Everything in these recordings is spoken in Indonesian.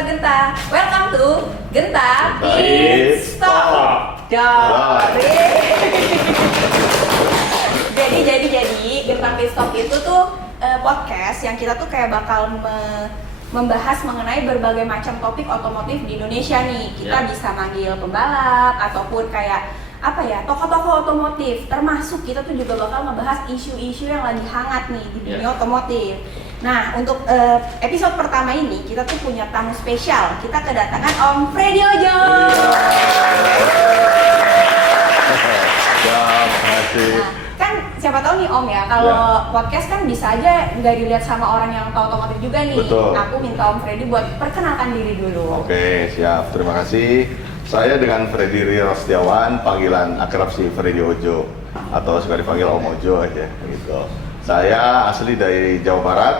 Sobat Genta, welcome to Genta Pit Stop. Jadi Genta Pit Stop itu tuh podcast yang kita tuh kayak bakal membahas mengenai berbagai macam topik otomotif di Indonesia nih. Kita bisa manggil pembalap ataupun kayak tokoh-tokoh otomotif, termasuk kita tuh juga bakal ngebahas isu-isu yang lagi hangat nih di dunia otomotif. Nah, untuk episode pertama ini kita tuh punya tamu spesial. Kita kedatangan Om Freddy Ojo. Nah, kan siapa tahu nih Om ya, kalau podcast kan bisa aja nggak dilihat sama orang yang tahu otomotif juga nih. Betul. Aku minta Om Freddy buat perkenalkan diri dulu. Oke, siap. Terima kasih. Saya dengan Freddy Riro Setiawan, panggilan akrab si Freddy Ojo atau suka dipanggil Om Ojo aja gitu. Saya asli dari Jawa Barat.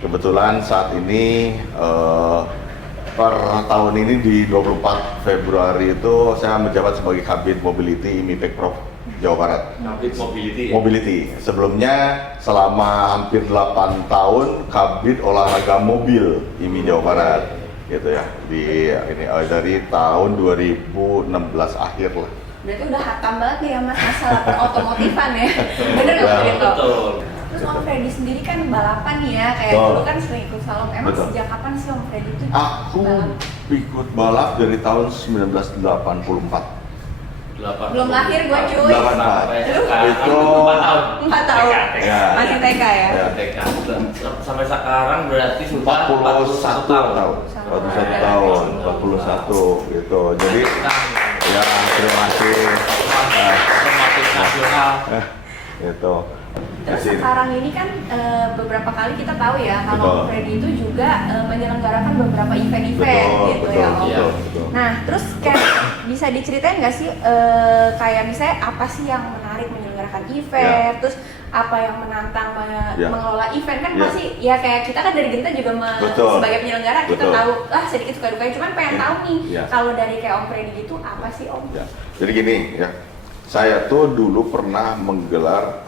Kebetulan saat ini per tahun ini di 24 Februari itu saya menjabat sebagai Kabid Mobility IMI Pekprov Jawa Barat. Kabid Mobility. Mobility. Sebelumnya selama hampir 8 tahun Kabid Olahraga Mobil IMI Jawa Barat. Gitu ya. Dari tahun 2016 akhir lah. Berarti udah hatam banget nih ya Mas masalah perotomotifan ya. Bener nggak Om Freddy? Betul. Terus Om Freddy sendiri kan balapan nih ya, kayak dulu kan sering ikut salon. Emang Betul. sejak kapan sih Om Freddy itu Aku ikut balap dari tahun 1984. Belum lahir gua cuy. 84. Itu 4 tahun. Ya. Masih TK ya. Ya. TK. Sampai sekarang berarti sudah 41 tahun. 41 tahun, 41 gitu. Jadi ya terima kasih. otomotif nasional. Gitu. Terus sekarang ini kan beberapa kali kita tahu ya kalau Betul. Om Freddy itu juga menyelenggarakan beberapa event-event gitu ya Om. Betul. Nah, terus kayak bisa diceritain nggak sih kayak misalnya apa sih yang menarik menyelenggarakan event, terus apa yang menantang mengelola event kan pasti ya kayak kita kan dari Genta juga sebagai penyelenggara kita tahu sedikit suka dukanya, cuman pengen tahu nih kalau dari kayak Om Freddy gitu apa sih Om? Ya. Jadi gini ya. Saya tuh dulu pernah menggelar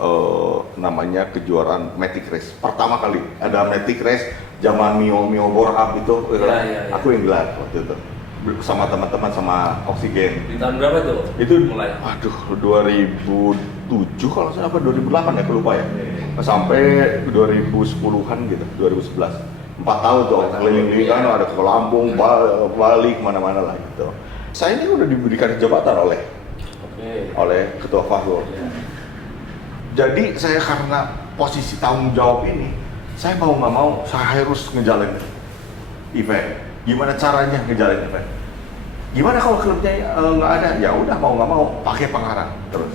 namanya kejuaraan Matic Race. Pertama kali ada Matic Race zaman Mio Borhab itu, aku yang gelar waktu itu sama teman-teman sama Oksigen. Di tahun berapa tuh? Itu mulai. 2007 kalau saya apa 2008 ya, aku lupa ya. Sampai 2010-an gitu, 2011. 4 tahun tuh keliling-keliling kan, ada ke Lampung, Bali, kemana-mana lah gitu. Saya ini udah diberikan jabatan oleh Ketua Fahrul. Jadi saya karena posisi tanggung jawab ini, saya mau nggak mau saya harus ngejalanin event. Gimana caranya ngejalanin event? Gimana kalau klubnya nggak ada? Ya udah mau nggak mau pakai Pangarang terus.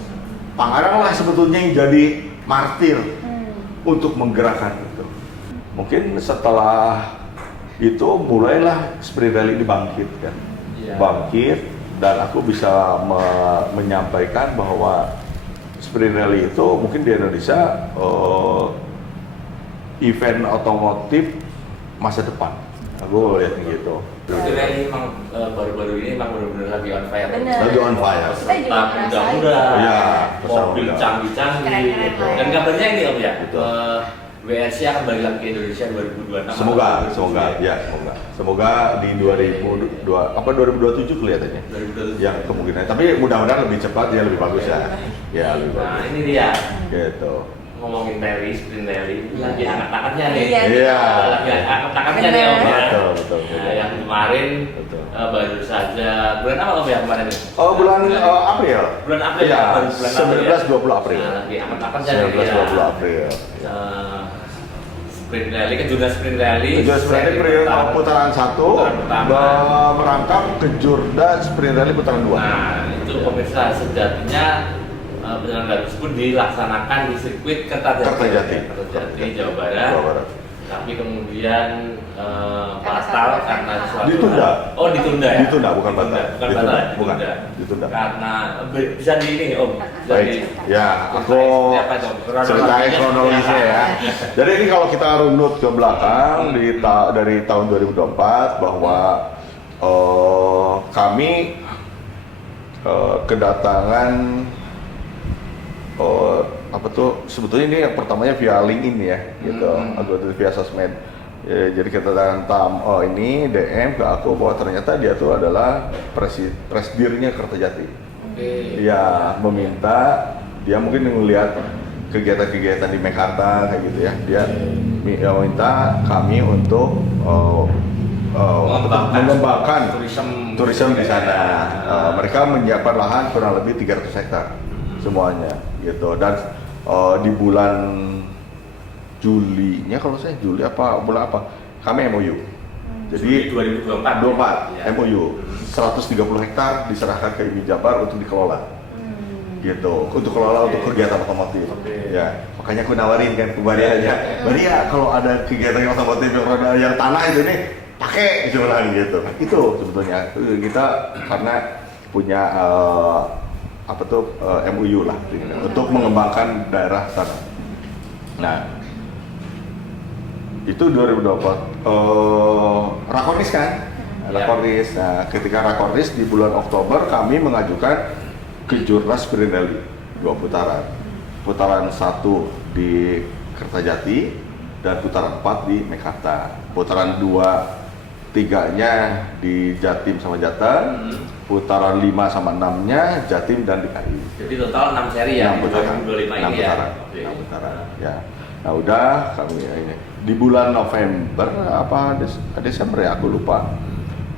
Pangarang lah sebetulnya yang jadi martir untuk menggerakkan itu. Mungkin setelah itu mulailah sprint rally dibangkit kan, bangkit. Dan aku bisa menyampaikan bahwa sprint rally itu mungkin di Indonesia event otomotif masa depan. Aku lihat gitu. Sprint rally memang baru-baru ini memang benar-benar lagi on fire. Lagi on fire. Kita juga Peserta muda-muda, mobil muda. canggih-canggih. Keren-keren lah ya. Dan kabarnya ini Om ya, Betul. WRC akan balik lagi ke Indonesia 2026. Semoga di 2027 kelihatannya. 2027. Ya kemungkinan. Tapi mudah-mudahan lebih cepat ya, lebih bagus ya. Ya lebih Nah bagus. ini dia, Gitu. ngomongin rally, sprint rally, lagi hangat-hangatnya nih. Iya. Lagi hangat-hangatnya nih Om ya. Betul. Nah, yang kemarin Betul. baru saja bulan apa Om ya kemarin ini? Bulan April. Bulan April Ya, baru bulan April ya. 19-20 April. Nah, lagi hangat-hangatnya nih. 19-20 April. Sprint rally kan juga sprint rally. Kejuaraan sprint rally putaran 1 pertama. merangkap kejurda sprint rally putaran 2. Nah, itu pemirsa sejatinya penyelenggaraan tersebut dilaksanakan di sirkuit Kertajati, Jawa Barat. Tapi kemudian batal karena suatu Ditunda. Oh ditunda ya? Ditunda, bukan batal. Bukan batal ya? Bukan. Ditunda. Ditunda. Karena bisa di ini Om. Baik, ya aku Apa itu? ceritain kronologisnya ya. Jadi ini kalau kita runut ke belakang dari tahun 2024 bahwa kami kedatangan apa tuh sebetulnya ini yang pertamanya via LinkedIn ya gitu, atau via sosmed Ya, jadi kita datang ini DM ke aku bahwa ternyata dia tuh adalah presidirnya Kertajati. Oke. Ya, meminta dia mungkin ngelihat kegiatan-kegiatan di Mekarta kayak gitu ya. Dia minta kami untuk mengembangkan turisme di sana. Mereka menyiapkan lahan kurang lebih 300 hektar semuanya gitu. Dan di bulan Julinya, kalau saya Juli apa bulan apa, kami MOU. Jadi 2024 ya. MOU 130 hektar diserahkan ke IMI Jabar untuk dikelola. Gitu, untuk kelola untuk kegiatan otomotif. Ya, makanya aku nawarin kan ke Baria aja. Baria kalau ada kegiatan otomotif yang tanah itu nih pakai gitu. Itu sebetulnya kita karena punya MOU lah untuk mengembangkan daerah sana. Nah, itu 2024 Rakornis kan? Rakornis. Nah, ketika Rakornis di bulan Oktober kami mengajukan Kejurnas Sprint Rally 2 putaran. Putaran 1 di Kertajati dan putaran 4 di Mekarta. Putaran 2 3-nya di Jatim sama Jateng. Putaran 5 sama 6-nya Jatim dan DKI. Jadi total 6 seri ya, 2025 ini ya. 6 putaran. Ya. Nah, udah kami ini di bulan November Desember ya, aku lupa.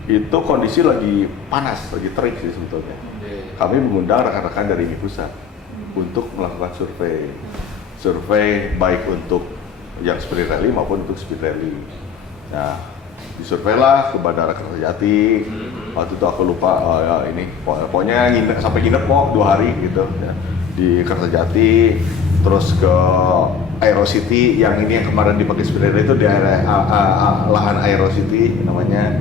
Itu kondisi lagi panas, lagi terik sih sebetulnya. Kami mengundang rekan-rekan dari pusat untuk melakukan survei baik untuk yang sprint rally maupun untuk speed rally. Nah, disurveilah ke Bandara Kertajati. Waktu itu aku lupa pokoknya sampai nginep kok 2 hari gitu ya, di Kertajati, terus ke Aero City yang kemarin dipakai speed rally itu di lahan Aero City namanya.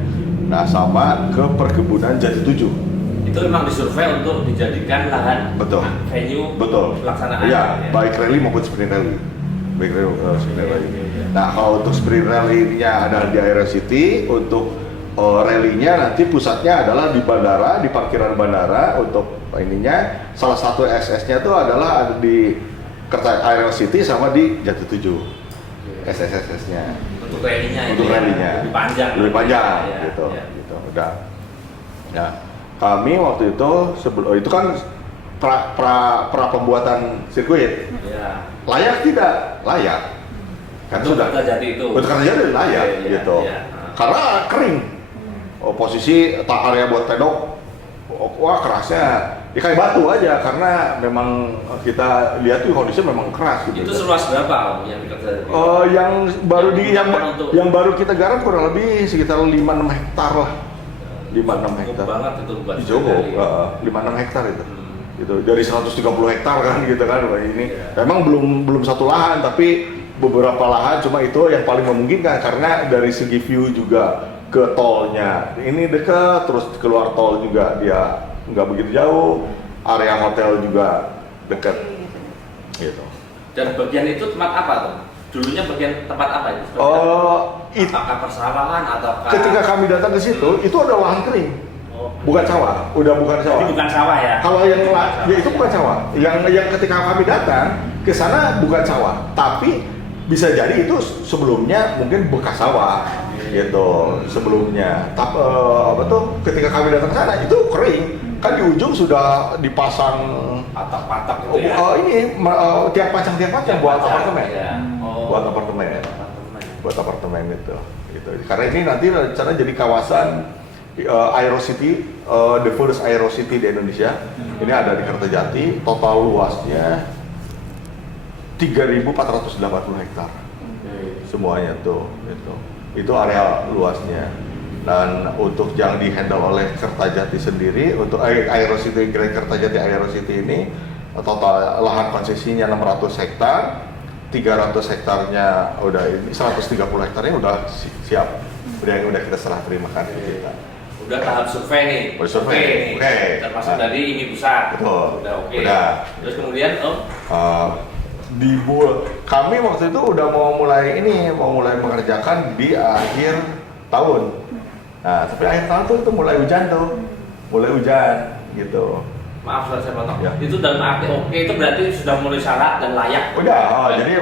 Nah, sama ke perkebunan Jati 7. Itu memang disurvei untuk dijadikan lahan venue pelaksanaan. Iya, baik rally maupun sprint rally. Nah, kalau untuk sprint rally-nya ada di Aero City, untuk rally-nya nanti pusatnya adalah di bandara, di parkiran bandara. Untuk salah satu SS-nya itu adalah ada di Aero City sama di Jati 7. SSS-nya. Untuk rally-nya. Lebih panjang. Gitu. Udah. Ya. Kami waktu itu sebelum itu kan pra pembuatan sirkuit. Ya. Layak tidak? Layak. Kan untuk sudah. Kertajati itu. Untuk Kertajati layak gitu. Ya. Karena kering. Posisi area buat pedok, wah kerasnya kayak batu aja karena memang kita lihat tuh kondisinya memang keras gitu. Itu seluas berapa yang Kertajati? Yang baru kita garap kurang lebih sekitar 5-6 hektar lah. 5-6 hektar. Banget itu buat di Jogo, 5-6 hektar itu. Gitu. Dari 130 hektar kan gitu kan ini. Memang belum satu lahan tapi beberapa lahan, cuma itu yang paling memungkinkan karena dari segi view juga ke tolnya. Ini dekat, terus keluar tol juga dia nggak begitu jauh. Area hotel juga dekat. Gitu. Dan bagian itu tempat apa tuh? Dulunya bagian tempat apa itu? Apakah persawahan atau ketika kami datang ke situ, itu ada lahan kering. Bukan sawah, udah bukan sawah. Ini bukan sawah ya? Kalau yang ya itu bukan sawah. Yang ketika kami datang ke sana bukan sawah, tapi bisa jadi itu sebelumnya mungkin bekas sawah gitu sebelumnya. Tapi ketika kami datang ke sana itu kering. Kan di ujung sudah dipasang patak-patak gitu ya? Tiap pacang buat apartemen. Ya. Buat apartemen itu. Gitu. Karena ini nanti rencana jadi kawasan Aero City, the first Aero City di Indonesia. Ini ada di Kertajati, total luasnya 3.480 hektar. Semuanya tuh, itu area luasnya. Dan untuk yang dihandle oleh Kertajati sendiri, untuk Aero City, Kertajati Aero City ini total lahan konsesinya 600 hektar, 300 hektarnya udah ini, 130 hektarnya udah siap, udah kita serah terimakan kita. Udah tahap survei nih. Survei. Oke. Termasuk dari ini pusat. Betul. Udah oke. Udah. Terus kemudian kami waktu itu udah mau mulai mengerjakan di akhir tahun. Nah, tapi akhir tahun tuh mulai hujan gitu. Maaf saya potong. Ya. Itu dalam arti oke itu berarti sudah mulai syarat dan layak. Udah, jadi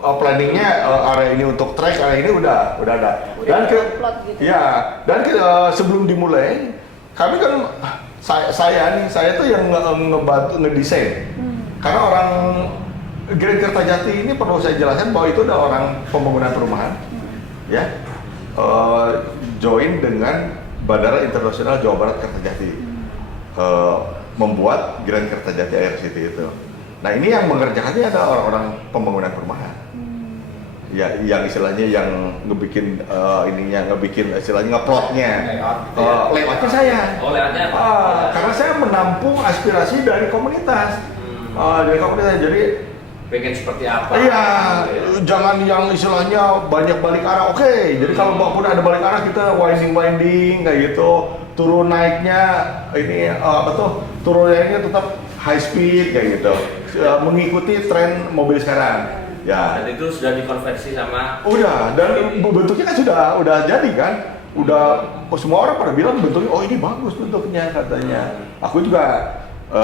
planningnya area ini untuk track, area ini udah ada. Dan plot gitu. ya, dan sebelum dimulai, kami kan saya tuh yang ngebantu ngedesain. Karena orang Grand Kertajati ini perlu saya jelaskan bahwa itu udah orang pembangunan perumahan, ya, join dengan Bandara Internasional Jawa Barat Kertajati. Membuat Grand Kertajati Air City itu. Nah ini yang mengerjakannya adalah orang-orang pembangunan perumahan. Ya, yang istilahnya yang ngebikin istilahnya ngeplotnya. Layoutnya saya. Oh layoutnya apa? Karena saya menampung aspirasi dari komunitas. Jadi Pengen seperti apa? iya, jangan yang istilahnya banyak balik arah. Oke, jadi kalau pun ada balik arah kita winding kayak gitu. Turun naiknya ini turun naiknya tetap high speed kayak gitu. Mengikuti tren mobil sekarang. Ya. Dan itu sudah dikonversi sama. Udah, dan bentuknya kan udah jadi kan. Semua orang pada bilang bentuknya, oh ini bagus bentuknya katanya. Aku juga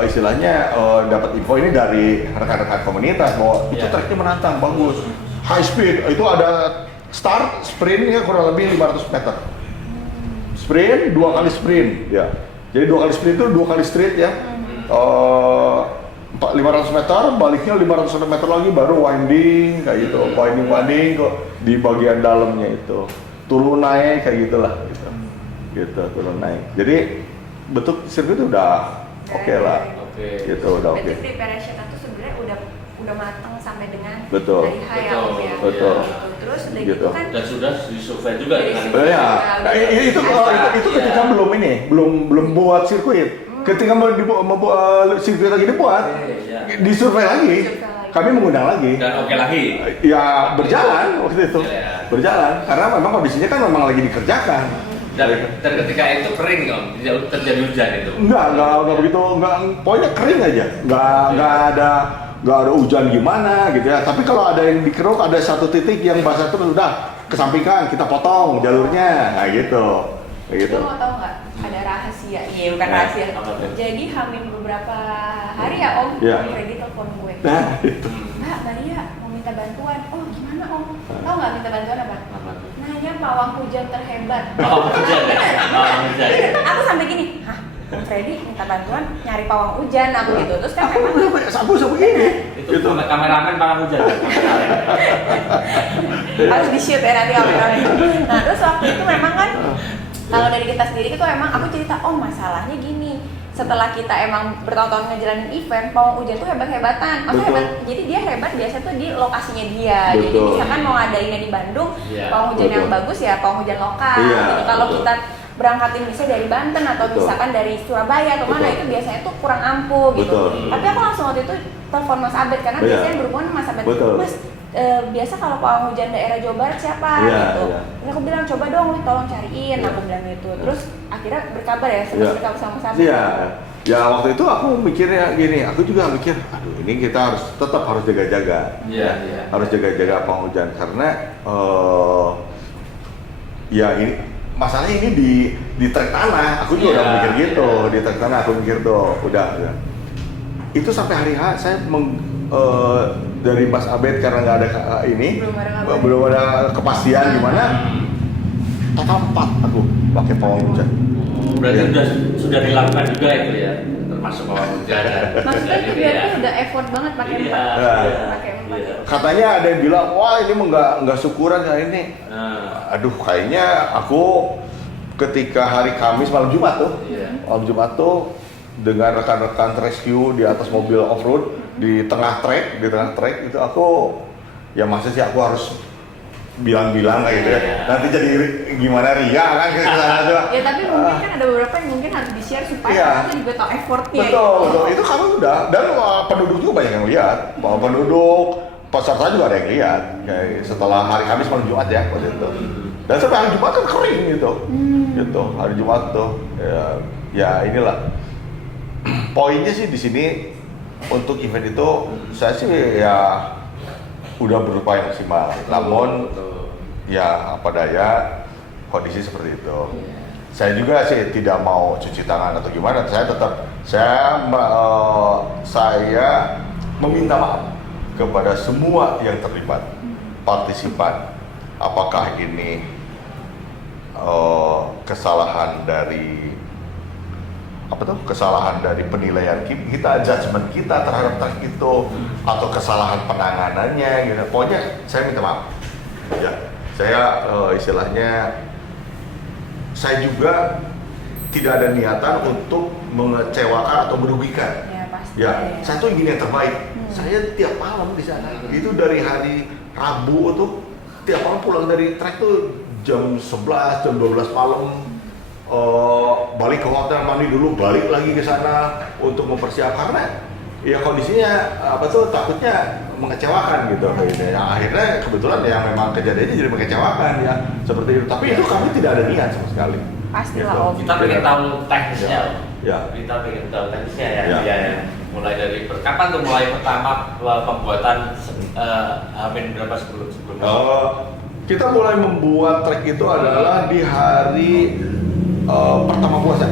istilahnya dapat info ini dari rekan-rekan komunitas bahwa itu tracknya menantang, bagus, high speed. Itu ada start sprintnya kurang lebih 500 meter. Sprint 2 kali sprint, ya. Jadi 2 kali sprint itu 2 kali straight ya. 500 meter, baliknya 500 meter lagi baru winding kayak gitu. Winding di bagian dalamnya itu. Turun naik kayak gitulah gitu. Gitu, turun naik. Jadi bentuk sirkuit itu udah oke lah. Oke. Gitu udah oke. Berarti preparation itu sebenarnya udah matang sampai dengan Betul. dari high ya Om ya. Betul. Terus udah Gitu. gitu kan Dan sudah disurvey juga dengan. Ya, itu ketika belum buat sirkuit. Ketika mau sirkuit lagi dibuat, disurvey lagi. Kami mengundang lagi. Dan oke lagi. Ya berjalan waktu itu. Ya. Berjalan karena memang kondisinya kan memang lagi dikerjakan. Dan ketika itu kering dong, tidak terjadi hujan itu. Enggak begitu, pokoknya kering aja. Enggak ada hujan gimana gitu ya. Tapi kalau ada yang dikeruk, ada satu titik yang basah terus udah kesampingkan, kita potong jalurnya, nah gitu. Kayak gitu. Lo mau tau nggak? Ada rahasia, iya bukan rahasia. Jadi hamil beberapa hari ya Om, Iya. Freddy telepon gue. Nah, itu. Mbak, Maria mau minta bantuan. Oh gimana Om? Tahu nggak minta bantuan apa? Apa tuh? Nanya pawang hujan terhebat. Oh, hujan ya? Pawang hujan. Aku sampai gini, hah? Om Freddy minta bantuan nyari pawang hujan aku gitu. Terus kan memang Sabu ini. Itu kameramen pawang hujan. harus di-shoot ya nanti kameranya. Nah terus waktu itu memang kan kalau dari kita sendiri itu emang aku cerita, oh masalahnya gini, setelah kita emang bertahun-tahun ngejalanin event, pawang hujan tuh hebat-hebatan. Maksudnya Betul. hebat, jadi dia hebat biasa tuh di lokasinya dia. Jadi Betul. misalkan mau ngadainnya di Bandung, Iya, pawang hujan yang betul. bagus ya pawang hujan lokal. Iya, Jadi kalau betul. kita berangkatin misalnya dari Banten atau Betul. misalkan dari Surabaya atau mana Betul. itu biasanya tuh kurang ampuh gitu. Betul. Tapi aku langsung waktu itu telepon Mas Abed karena Iya. biasanya berhubungan sama Mas Abed. Betul. Mas, biasa kalau pawang hujan daerah Jawa Barat siapa Iya, gitu. iya. Terus aku bilang coba dong lu tolong cariin, Iya. aku bilang gitu. Terus akhirnya berkabar ya, Iya. berkabar sama Mas Abed. Iya. Ya waktu itu aku mikirnya gini, aku juga mikir, aduh ini kita tetap harus jaga-jaga. Iya, iya. Harus jaga-jaga pawang hujan karena ya ini masalahnya ini di trek tanah. Aku juga Iya, udah mikir gitu, iya. di trek tanah aku mikir tuh, udah. Itu sampai hari H saya dari Mas Abed karena nggak ada ini, Belum ada kabar. belum ada kepastian gimana. Total 4 aku pakai pawang hujan. Berarti Iya. sudah dilakukan juga itu ya, termasuk pawang hujan. Maksudnya itu Jadi, berarti ya. udah effort banget pakai Iya, 4. iya. Pakai 4. Iya. Katanya ada yang bilang, wah ini nggak syukuran ya ini. Nah, Aduh, kayaknya aku ketika hari Kamis malam Jumat tuh, Iya. malam Jumat tuh dengan rekan-rekan rescue di atas mobil off-road di tengah trek itu aku ya masa sih aku harus bilang-bilang kayak gitu ya. Iya. Nanti jadi gimana ria kan ke sana tuh. Ya tapi mungkin kan ada beberapa yang mungkin harus di-share supaya Iya. orang tuh juga tahu effortnya. Betul, gitu. betul. Itu kami udah dan penduduk juga banyak yang lihat. Bahwa penduduk peserta juga ada yang lihat. Kayak setelah hari Kamis malam Jumat ya waktu itu. Dan sampai hari Jumat kan kering gitu. Gitu. Hari Jumat tuh ya inilah. Poinnya sih di sini untuk event itu saya sih ya udah berupaya maksimal. Namun ya apa daya kondisi seperti itu. saya juga sih tidak mau cuci tangan atau gimana. Saya meminta maaf kepada semua yang terlibat, partisipan. Apakah ini kesalahan dari penilaian kita, judgement kita terhadap track itu, atau kesalahan penanganannya gitu. Pokoknya saya minta maaf. Ya, saya istilahnya saya juga tidak ada niatan untuk mengecewakan atau merugikan. Ya, pasti. Ya, saya tuh ingin yang terbaik. Saya tiap malam di sana. Itu dari hari Rabu tuh tiap malam pulang dari trek tuh jam 11, jam 12 malam. Balik ke hotel, mandi dulu, balik lagi ke sana untuk mempersiapkan, karena ya kondisinya takutnya mengecewakan gitu. Yang akhirnya kebetulan yang memang kejadiannya jadi mengecewakan ya seperti itu. Tapi itu kami tidak ada niat sama sekali. Pastilah Gitu. Om. Kita pengen tahu teknisnya. Ya. Kita pengen tahu teknisnya ya. Ya. Ya. Mulai dari kapan tuh mulai pertama pembuatan Hamin berapa sebelumnya? Kita mulai membuat trek itu adalah di hari pertama puasa.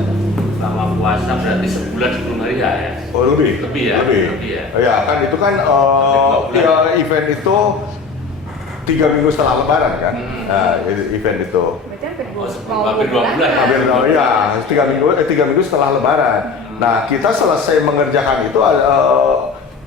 Pertama puasa berarti sebulan sebelum hari ya? Oh, lebih ya. Ya kan itu kan event itu 3 minggu setelah Lebaran kan. Nah, event itu. Berarti hampir hampir 2 bulan ya? Hampir 3 minggu setelah Lebaran. Nah, kita selesai mengerjakan itu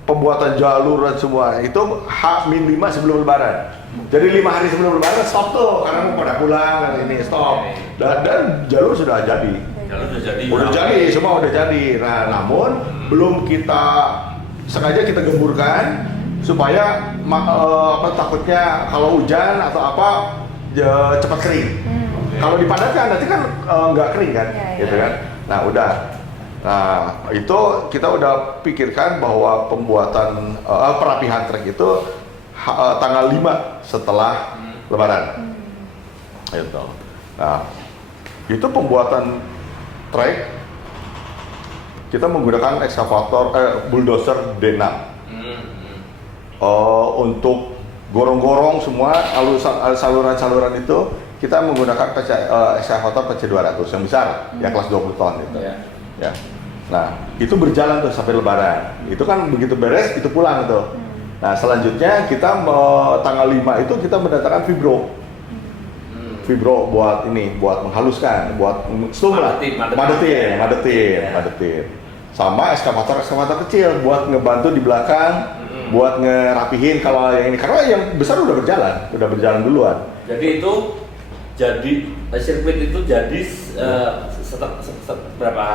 pembuatan jalur dan semua itu H-5 sebelum Lebaran. Jadi 5 hari sebelum Lebaran stop tuh, karena mau pada pulang dan ini stop. Dan jalur sudah jadi. Jalur sudah jadi. Udah jadi, semua udah jadi. Nah, namun belum kita sengaja kita gemburkan supaya takutnya kalau hujan atau apa cepat kering. Kalau dipadatkan nanti kan nggak kering kan, gitu kan. Nah, udah. Nah, itu kita udah pikirkan bahwa pembuatan perapihan trek itu tanggal 5 setelah Lebaran. Gitu. Nah, itu pembuatan trek kita menggunakan ekskavator bulldozer D6 untuk gorong-gorong semua saluran-saluran itu. Kita menggunakan ekskavator PC200 yang besar, yang kelas 20 ton itu. Ya. Nah, itu berjalan tuh sampai Lebaran. Itu kan begitu beres, itu pulang tuh. Nah, selanjutnya kita tanggal 5 itu kita mendatangkan fibro buat menghaluskan, buat madetin. Sama ekskavator kecil buat ngebantu di belakang, buat ngerapihin kalau yang ini, karena yang besar udah berjalan duluan. Jadi sirkuit itu jadi berapa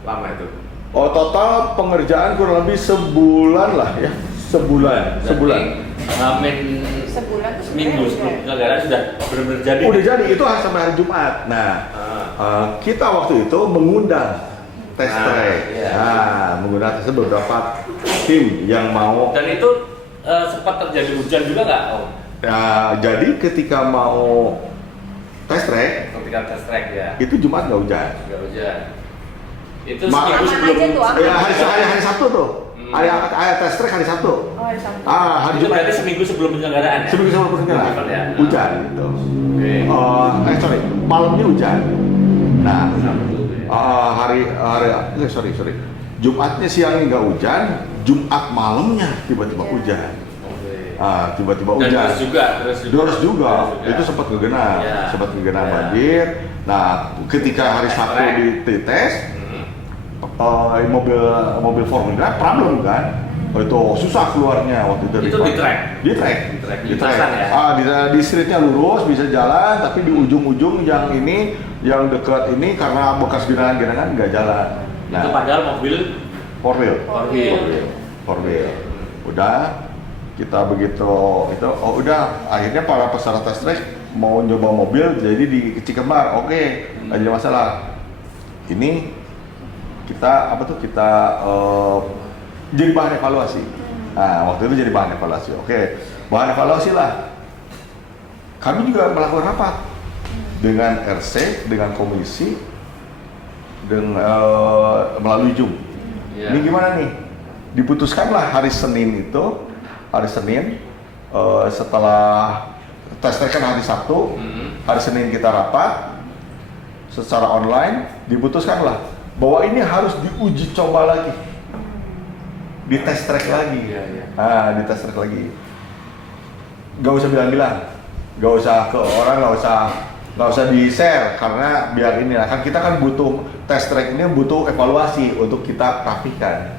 lama itu? Oh, total pengerjaan kurang lebih sebulan lah ya. Sebulan. Hamin sebulan tuh seminggu sebelum penyelenggaraan sudah benar-benar jadi. Udah jadi, itu sampai hari Jumat. Nah, kita waktu itu mengundang test track. Iya. Nah, mengundang beberapa tim yang mau. Dan itu sempat terjadi hujan juga nggak? Nah, jadi ketika mau test track, ya. itu Jumat nggak hujan. Nggak hujan. Itu Aman seminggu aja tuh, aman. Ya, hari Sabtu tuh. Hari test track hari Sabtu. Oh, hari Sabtu. Hari itu Jumat. berarti seminggu sebelum penyelenggaraan ya? Seminggu sebelum penyelenggaraan. Ya? Hujan gitu. Oke. Malamnya hujan. Nah, Sabtu, sorry. Jumatnya siangnya nggak hujan, Jumat malamnya tiba-tiba hujan. Tiba-tiba hujan. Terus juga. Itu sempat kegenang, banjir. Nah, ketika hari Sabtu dites, mobil Formula problem kan, itu susah keluarnya waktu itu. Itu di track. Di di streetnya lurus bisa jalan, tapi di ujung-ujung yang dekat ini karena bekas genangan nggak jalan. Nah, itu padahal mobil four wheel. Udah kita begitu itu, udah akhirnya para peserta test track mau nyoba mobil jadi di Cikembar. Oke, nggak ada masalah. Ini kita jadi bahan evaluasi. Nah, waktu itu jadi bahan evaluasi. Oke, bahan evaluasi lah. Kami juga melakukan rapat dengan RC, dengan komisi, melalui Zoom. Ini gimana nih? Diputuskanlah hari Senin setelah tes track kan hari Sabtu, hari Senin kita rapat. secara online, diputuskanlah bahwa ini harus diuji coba lagi, di test track lagi, di test track lagi. Gak usah bilang-bilang, gak usah ke orang, gak usah di-share karena biar ini lah, kan kita kan butuh test track ini, butuh evaluasi untuk kita rapikan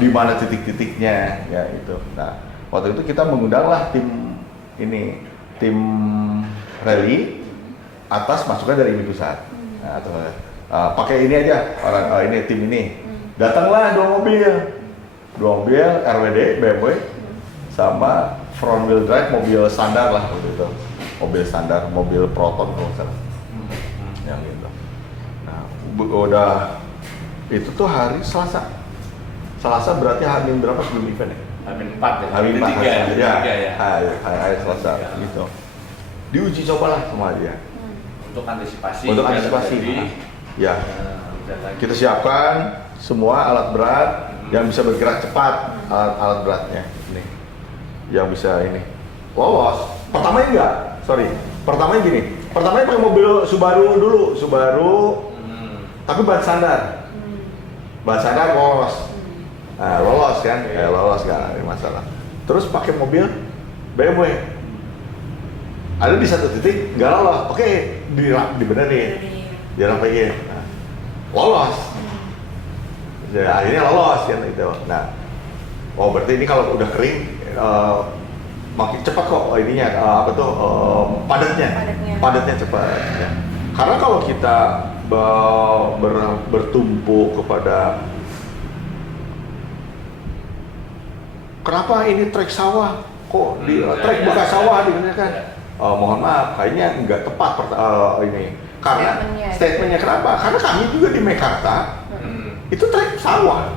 di mana titik-titiknya ya itu. Nah waktu itu kita mengundanglah tim rally atas masukan dari Indosat. Nah, pakai ini aja orang ini tim ini. Datanglah dua mobil RWD BMW sama front wheel drive mobil standar lah waktu itu. Mobil standar, mobil Proton kalau nggak salah. Yang gitu. Nah, udah itu tuh hari Selasa. Selasa berarti hari berapa sebelum event ya? H-4 ya. Hari 4 ya. Hari Selasa gitu. Diuji cobalah sama dia. Untuk antisipasi. Ya. Kita siapkan semua alat berat yang bisa bergerak cepat, alat beratnya ini. Yang bisa ini. Lolos. Pertamanya enggak. Pertamanya gini. Pertamanya pakai mobil Subaru dulu, tapi ban standar. Ban standar lolos. Nah, lolos kan? Ya, lolos nggak ada masalah. Terus pakai mobil BMW. Ada di satu titik nggak lolos. Oke, dibenerin, dirapiin. Nah, lolos. Ya, akhirnya lolos kan itu. Nah, berarti ini kalau udah kering makin cepat kok ininya padatnya cepat. Ya. Karena kalau kita bertumpu kepada kenapa ini trek sawah, kok di trek bekas sawah digunakan? Mohon maaf, kayaknya nggak tepat ini. Karena statementnya kenapa? Karena kami juga di Mekarta itu trek sawah.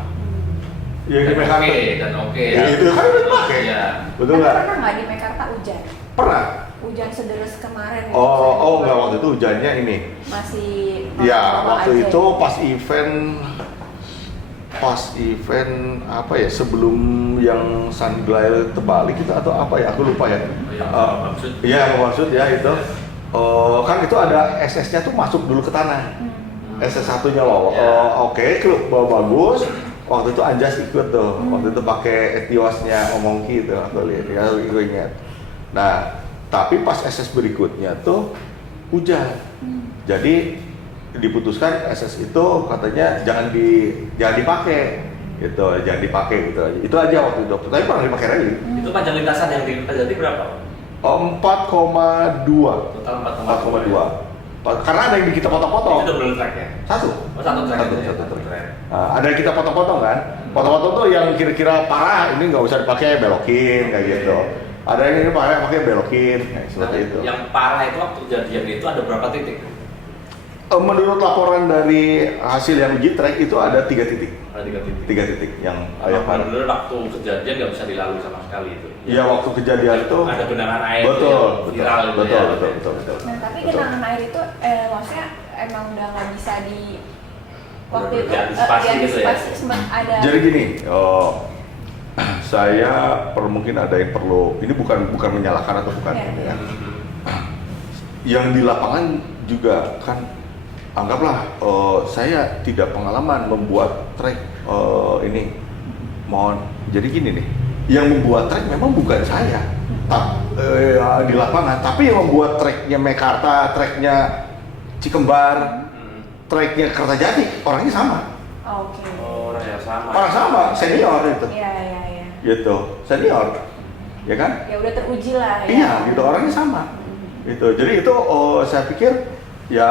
Yang di Mekarta ya. Itu kan udah dipakai. Ya. Betul nggak? Pernah nggak di Mekarta hujan? Pernah. Hujan sederes kemarin. Nggak, waktu itu hujannya ini. Masih. Ya, waktu aja. itu pas event apa ya, sebelum yang Sunglide terbalik itu atau apa ya, aku lupa ya. Iya, maksud ya itu. Kan itu ada SS-nya tuh masuk dulu ke tanah. SS1-nya loh. Oke, bagus. Waktu itu Anjas ikut tuh. Waktu itu pakai Etiosnya Omongki itu, aku lihat ya, gue ingat. Nah, tapi pas SS berikutnya tuh hujan. Jadi diputuskan SS itu katanya jangan dipakai gitu, jangan dipakai gitu aja. Itu aja waktu itu. Tapi pernah dipakai lagi. Itu panjang lintasan yang terjadi berapa? 4,2. Total 4,2. Karena ada yang kita potong-potong. Itu double track ya? Satu track. Ada yang kita potong-potong kan. Potong-potong tuh yang kira-kira parah, ini nggak usah dipakai, belokin kayak gitu. Ada yang ini parah, pakai belokin kayak seperti itu. Yang parah itu waktu kejadian itu ada berapa titik? Menurut laporan dari hasil yang uji track itu ada 3 titik. Ada 3 titik. 3 titik yang ayah parah. Benar waktu kejadian nggak bisa dilalui sama sekali itu. Iya, waktu kejadian itu ada genangan air. Betul. Nah, tapi genangan air itu maksudnya emang udah nggak bisa di waktu itu diantisipasi gitu ya. Sempat ada. Jadi gini, saya mungkin ada yang perlu, ini bukan menyalahkan atau bukan ya. Yang di lapangan juga kan, anggaplah saya tidak pengalaman membuat trek ini. Jadi gini nih, yang membuat trek memang bukan saya di lapangan, tapi yang membuat treknya Mekarta, treknya Cikembar, treknya Kertajati, orangnya sama. Oke. Orang sama. Orang sama, senior itu. Iya. Gitu, senior, ya kan? Ya udah teruji lah. Iya, gitu, orangnya sama. Gitu, jadi itu saya pikir ya,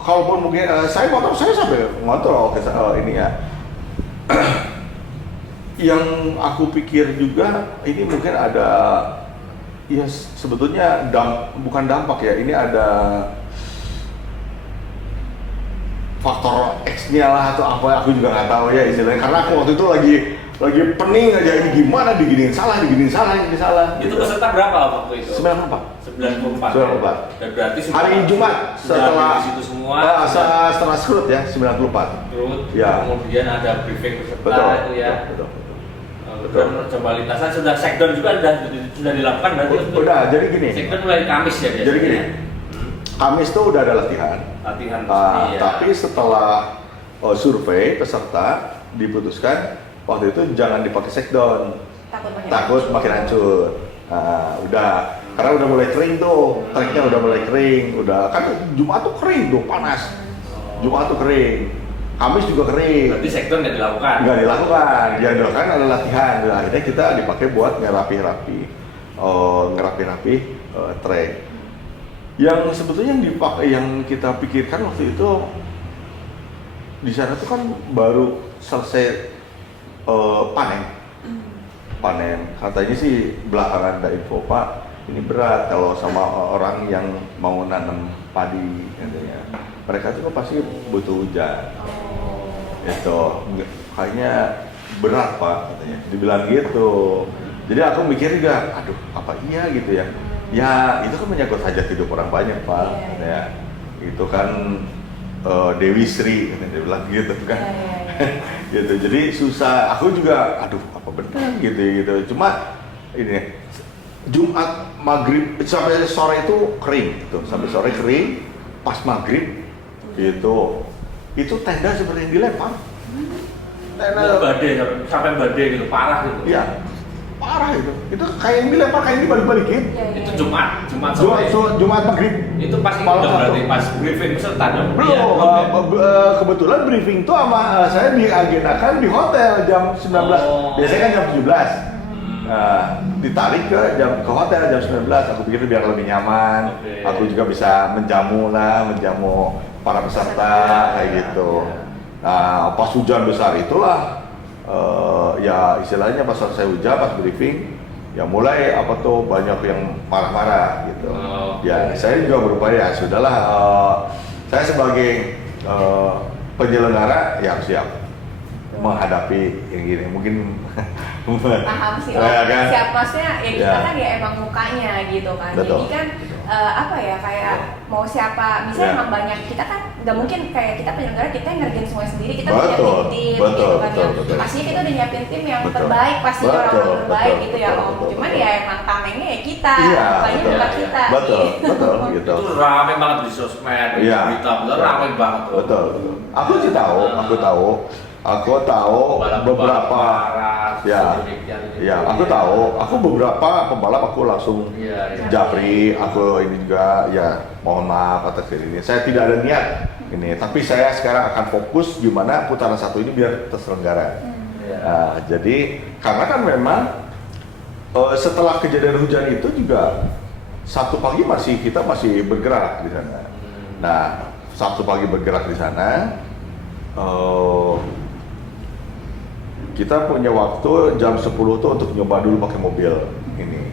kalaupun mungkin saya sampai ngontrol ini ya. Yang aku pikir juga ini mungkin ada, ya sebetulnya bukan dampak ya, ini ada faktor X-nya lah atau apa, aku juga nggak tahu ya istilahnya, karena aku waktu itu lagi pening aja, ini gimana diginiin salah. Itu peserta berapa waktu itu? 94. Dan berarti hari Jumat setelah di situ semua. Setelah skrut ya, 94. Skrut. Ya. Kemudian ada briefing peserta. Betul. Itu ya. Betul. Dan coba lintasan sudah sekdon juga sudah dilakukan berarti. Udah, jadi gini. Sekdon mulai Kamis ya biasanya. Jadi gini. Kamis tuh udah ada latihan. Latihan. Nah, Iya. tapi setelah survei peserta diputuskan waktu itu jangan dipakai sekdon, takut makin hancur. Nah, udah karena udah mulai kering tuh, treknya udah mulai kering, udah kan Jumat tuh kering tuh panas, Jumat tuh kering, Kamis juga kering. Berarti sektor nggak dilakukan. Nggak dilakukan, yang dilakukan adalah latihan. Nah, akhirnya kita dipakai buat ngerapi-rapi trek. Yang sebetulnya yang dipakai, yang kita pikirkan waktu itu di sana tuh kan baru selesai panen. Katanya sih belakangan ada info, Pak, ini berat kalau sama orang yang mau nanam padi katanya. Mereka tuh pasti butuh hujan. Itu kayaknya berat, Pak, katanya. Dibilang gitu. Jadi aku mikir juga, aduh apa iya gitu ya. Ya itu kan menyangkut hajat hidup orang banyak, Pak. Ya, itu kan Dewi Sri, dia bilang gitu kan. Gitu. Jadi susah. Aku juga, aduh apa benar gitu. Cuma ini Jumat maghrib sampai sore itu kering, gitu. Sampai sore kering. Pas maghrib gitu. Itu tenda seperti yang dilempar. Tenda Badai sampai badai gitu, parah gitu. Iya. Parah itu kayak yang dilempar, kayak yang dibalik-balikin. Itu Jumat sore. Jumat maghrib. Itu pas itu Malam berarti satu. pas briefing peserta dong. Belum, kebetulan briefing tuh sama saya diagendakan di hotel jam 19. Biasanya kan jam 17. Ditarik ke hotel jam 19. Aku pikir biar lebih nyaman. Oke. Aku juga bisa menjamu para peserta kayak gitu. Nah, pas hujan besar itulah ya istilahnya pas selesai hujan, pas briefing ya mulai banyak yang marah-marah gitu. Ya saya juga berupaya, sudahlah, saya sebagai penyelenggara yang siap menghadapi yang gini. Mungkin paham sih, kan? siap, maksudnya ya kita Ya. kan ya emang mukanya gitu kan. Betul. Jadi kan kayak mau siapa, misalnya Ya. emang banyak, kita kan nggak mungkin kayak kita penyelenggara kita yang ngerjain semuanya sendiri, kita Betul, punya tim gitu kan. betul. Pastinya kita udah nyiapin tim yang Betul. terbaik, pasti Betul, orang-orang terbaik betul, gitu ya betul, Om. betul, Cuman betul. ya emang tamengnya ya kita, Iya, mukanya betul. muka kita. Betul gitu. Itu rame banget di sosmed, di Iya. berita, bener rame banget tuh. Betul. Aku sih tahu, aku tahu beberapa. Ya, aku tahu. Aku beberapa pembalap aku langsung Iya. japri. Aku ini juga ya mohon maaf atas ini. Saya tidak ada niat ini, tapi saya sekarang akan fokus gimana putaran satu ini biar terselenggara. Iya. Nah, jadi karena kan memang setelah kejadian hujan itu juga Sabtu pagi kita masih bergerak di sana. Nah, Sabtu pagi bergerak di sana. Kita punya waktu jam 10 tuh untuk nyoba dulu pakai mobil ini.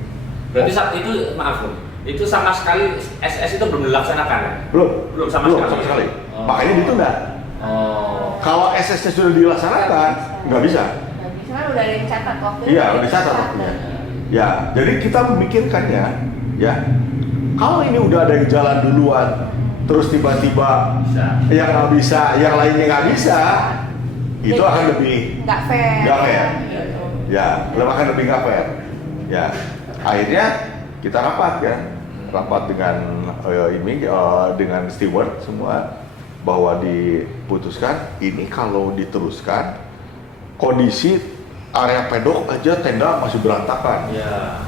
Berarti saat itu, maaf Bro, itu sama sekali SS itu belum dilaksanakan ya? Belum sama sekali. Oh. Makanya ditunda. Oh. Kalau SS-nya sudah dilaksanakan, nggak bisa. Nggak bisa kan udah ada yang catat waktu Iya, udah dicatat waktunya. Ya, jadi kita memikirkannya, ya. Kalau ini udah ada yang jalan duluan, terus tiba-tiba Bisa. yang nggak bisa, yang lainnya nggak bisa, itu Jadi, akan lebih nggak fair. nggak fair. Gitu. Ya, akan lebih nggak fair. Ya, akhirnya kita rapat dengan dengan steward semua bahwa diputuskan ini kalau diteruskan kondisi area pedok aja tenda masih berantakan. Iya.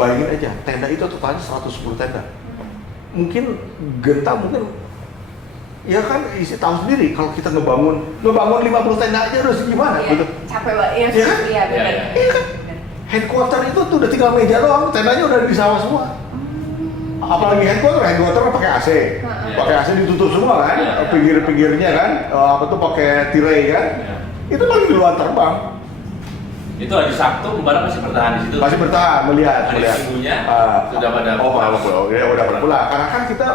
Bayangin aja, tenda itu totalnya 110 tenda. Mungkin ya kan tahu sendiri kalau kita ngebangun 50 tenda aja harus gimana Iya, gitu. capek banget. Iya, Iya kan? iya benar. Iya, Iya kan? Headquarter itu tuh udah tinggal meja doang, tendanya udah di sawah semua. Apalagi headquarter pakai AC. Heeh. Pakai AC ditutup semua kan, Iya, iya. pinggir-pinggirnya kan, pakai tirai kan. Iya. Itu lagi di luar terbang. Itu hari Sabtu pembalap masih bertahan di situ. Masih bertahan melihat. Hari Minggunya sudah pada udah pada pulang. Karena kan kita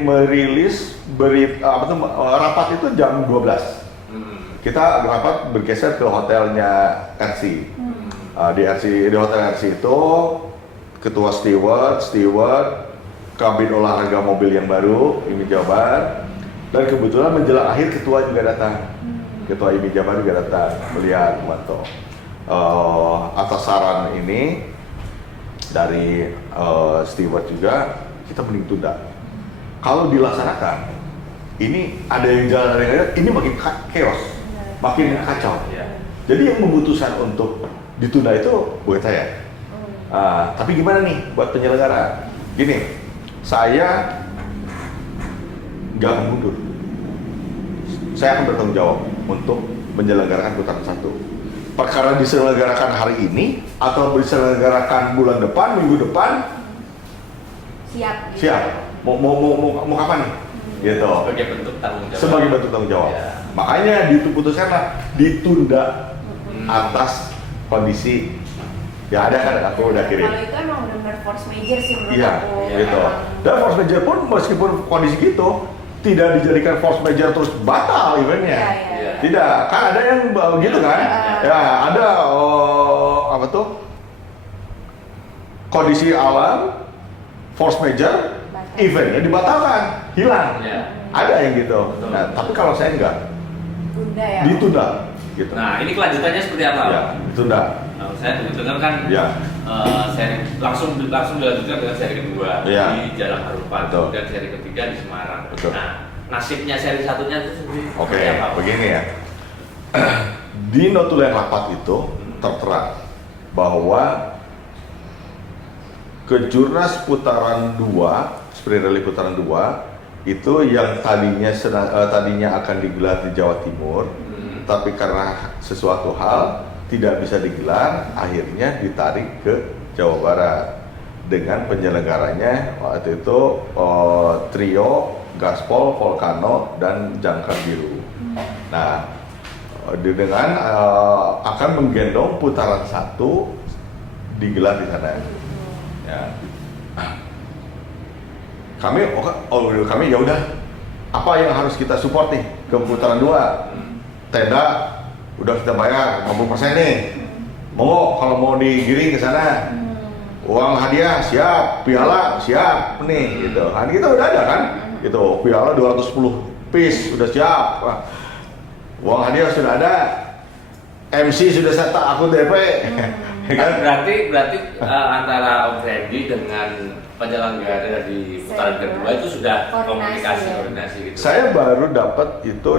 merilis rapat itu jam 12. Kita rapat bergeser ke hotelnya RC. Di hotel RC itu ketua steward, kabin olahraga mobil yang baru, IMI Jabar, dan kebetulan menjelang akhir ketua juga datang. Ketua IMI Jabar juga datang melihat memantau. Atas saran ini dari steward juga kita mending tunda. kalau dilaksanakan, ini ada yang jalan, ada yang lain, ini makin chaos, makin kacau. Iya. Jadi yang memutuskan untuk ditunda itu bukan saya. Tapi gimana nih buat penyelenggara? Gini, saya nggak akan mundur. Saya akan bertanggung jawab untuk menyelenggarakan putaran 1. Perkara diselenggarakan hari ini atau diselenggarakan bulan depan, minggu depan, Siap. Gitu. siap. Mau kapan nih? Gitu. Sebagai bentuk tanggung jawab. Sebagai bentuk tanggung jawab. Ya. Makanya diputuskanlah ditunda atas kondisi ya ada kan aku udah kirim. Kalau itu emang benar-benar force major sih menurut Iya, aku. gitu. Emang. Dan force major pun meskipun kondisi gitu tidak dijadikan force major terus batal eventnya. Iya, iya. Iya. Tidak, kan ada yang begitu kan? Ya, ada apa tuh? Kondisi alam force major Batal. eventnya dibatalkan, hilang. Iya. Ada yang gitu. Betul. Nah, tapi kalau saya enggak, Tunda ya. ditunda gitu. Nah, ini kelanjutannya seperti apa? Ya, ditunda. Nah, saya dengar kan Ya. seri langsung dilanjutkan dengan seri kedua Iya. di Jalan Harupat Betul. dan seri ketiga di Semarang. Betul. Nah, nasibnya seri satunya itu sendiri Oke, seperti apa? begini ya. Di notulen rapat itu tertera bahwa Kejurnas putaran 2, Sprint Rally putaran 2 itu yang tadinya akan digelar di Jawa Timur, tapi karena sesuatu hal tidak bisa digelar, akhirnya ditarik ke Jawa Barat dengan penyelenggaranya waktu itu trio Gaspol, Volcano, dan Jangkar Biru. Nah, dengan akan menggendong putaran 1 digelar di sana. Ya. Kami ya udah, apa yang harus kita support nih ke putaran 2? Tenda udah kita bayar 50% nih. Monggo kalau mau digiring ke sana. Uang hadiah siap, piala siap nih gitu. Kan kita udah ada kan? Gitu, piala 210 piece sudah siap. Uang hadiah sudah ada. MC sudah saya tak aku DP. Kan? Berarti antara Om Freddy dengan penyelenggara di putaran kedua itu sudah komunikasi gitu. Saya baru dapat itu,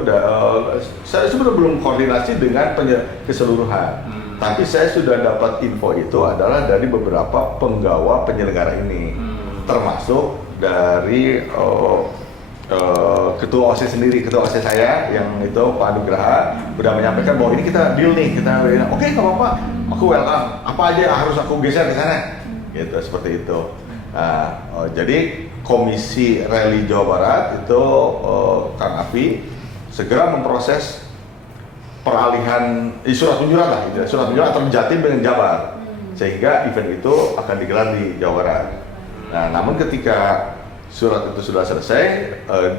saya sebenarnya belum koordinasi dengan keseluruhan. Tapi saya sudah dapat info itu adalah dari beberapa penggawa penyelenggara ini, termasuk dari ketua OSIS sendiri, ketua OSIS saya yang itu Pak Anugraha sudah menyampaikan bahwa ini kita deal nih, kita oke nggak apa-apa, aku welcome, apa aja yang harus aku geser ke sana, gitu seperti itu. Nah, jadi Komisi Rally Jawa Barat itu Kang Api segera memproses peralihan surat tunjuran lah, surat tunjuran antara Jatim dengan Jabar, sehingga event itu akan digelar di Jawa Barat. Nah, namun ketika surat itu sudah selesai,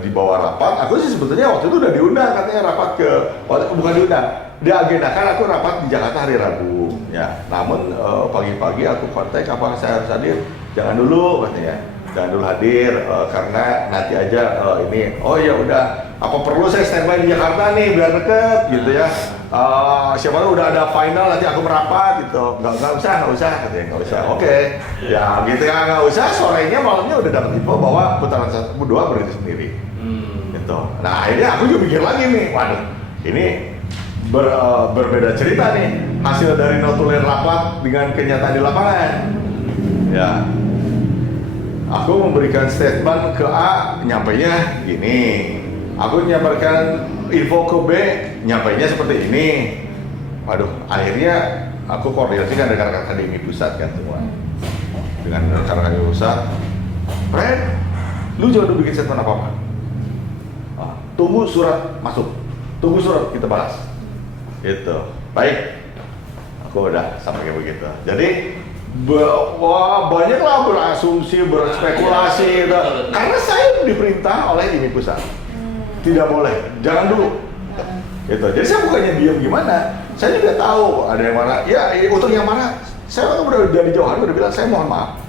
dibawa rapat, aku sih sebetulnya waktu itu udah diundang, katanya rapat bukan diundang, diagendakan aku rapat di Jakarta hari Rabu. Ya, namun pagi-pagi aku kontak apa saya harus hadir, jangan dulu katanya, jangan dulu hadir karena nanti aja ini, oh ya udah, apa perlu saya standby di Jakarta nih biar deket gitu ya. Siapa tahu udah ada final nanti aku merapat gitu. Nggak usah katanya, nggak usah. Oke. Ya gitu ya, nggak usah. Sorenya malamnya udah dapat info bahwa putaran 1, 2 berhenti sendiri. Gitu. Nah akhirnya aku juga mikir lagi nih, waduh, ini berbeda cerita nih hasil dari notulen rapat dengan kenyataan di lapangan. Ya. Aku memberikan statement ke A, nyampainya gini. Aku menyampaikan info ke B, nyampainya seperti ini. Waduh, akhirnya aku koordinasikan dengan rekan akademi pusat kan semua. Dengan rekan akademi pusat, Fred, lu jangan bikin statement apa-apa. Tunggu surat masuk, tunggu surat kita bahas. Itu, baik. Aku udah sampai kayak begitu. Jadi banyaklah berasumsi, berspekulasi, gitu. Karena saya diperintah oleh IMI pusat. Tidak boleh, jangan dulu. Gitu. Jadi saya bukannya diam gimana, saya juga tahu ada yang mana. Ya untuk yang mana, saya udah dari jauh hari udah bilang saya mohon maaf.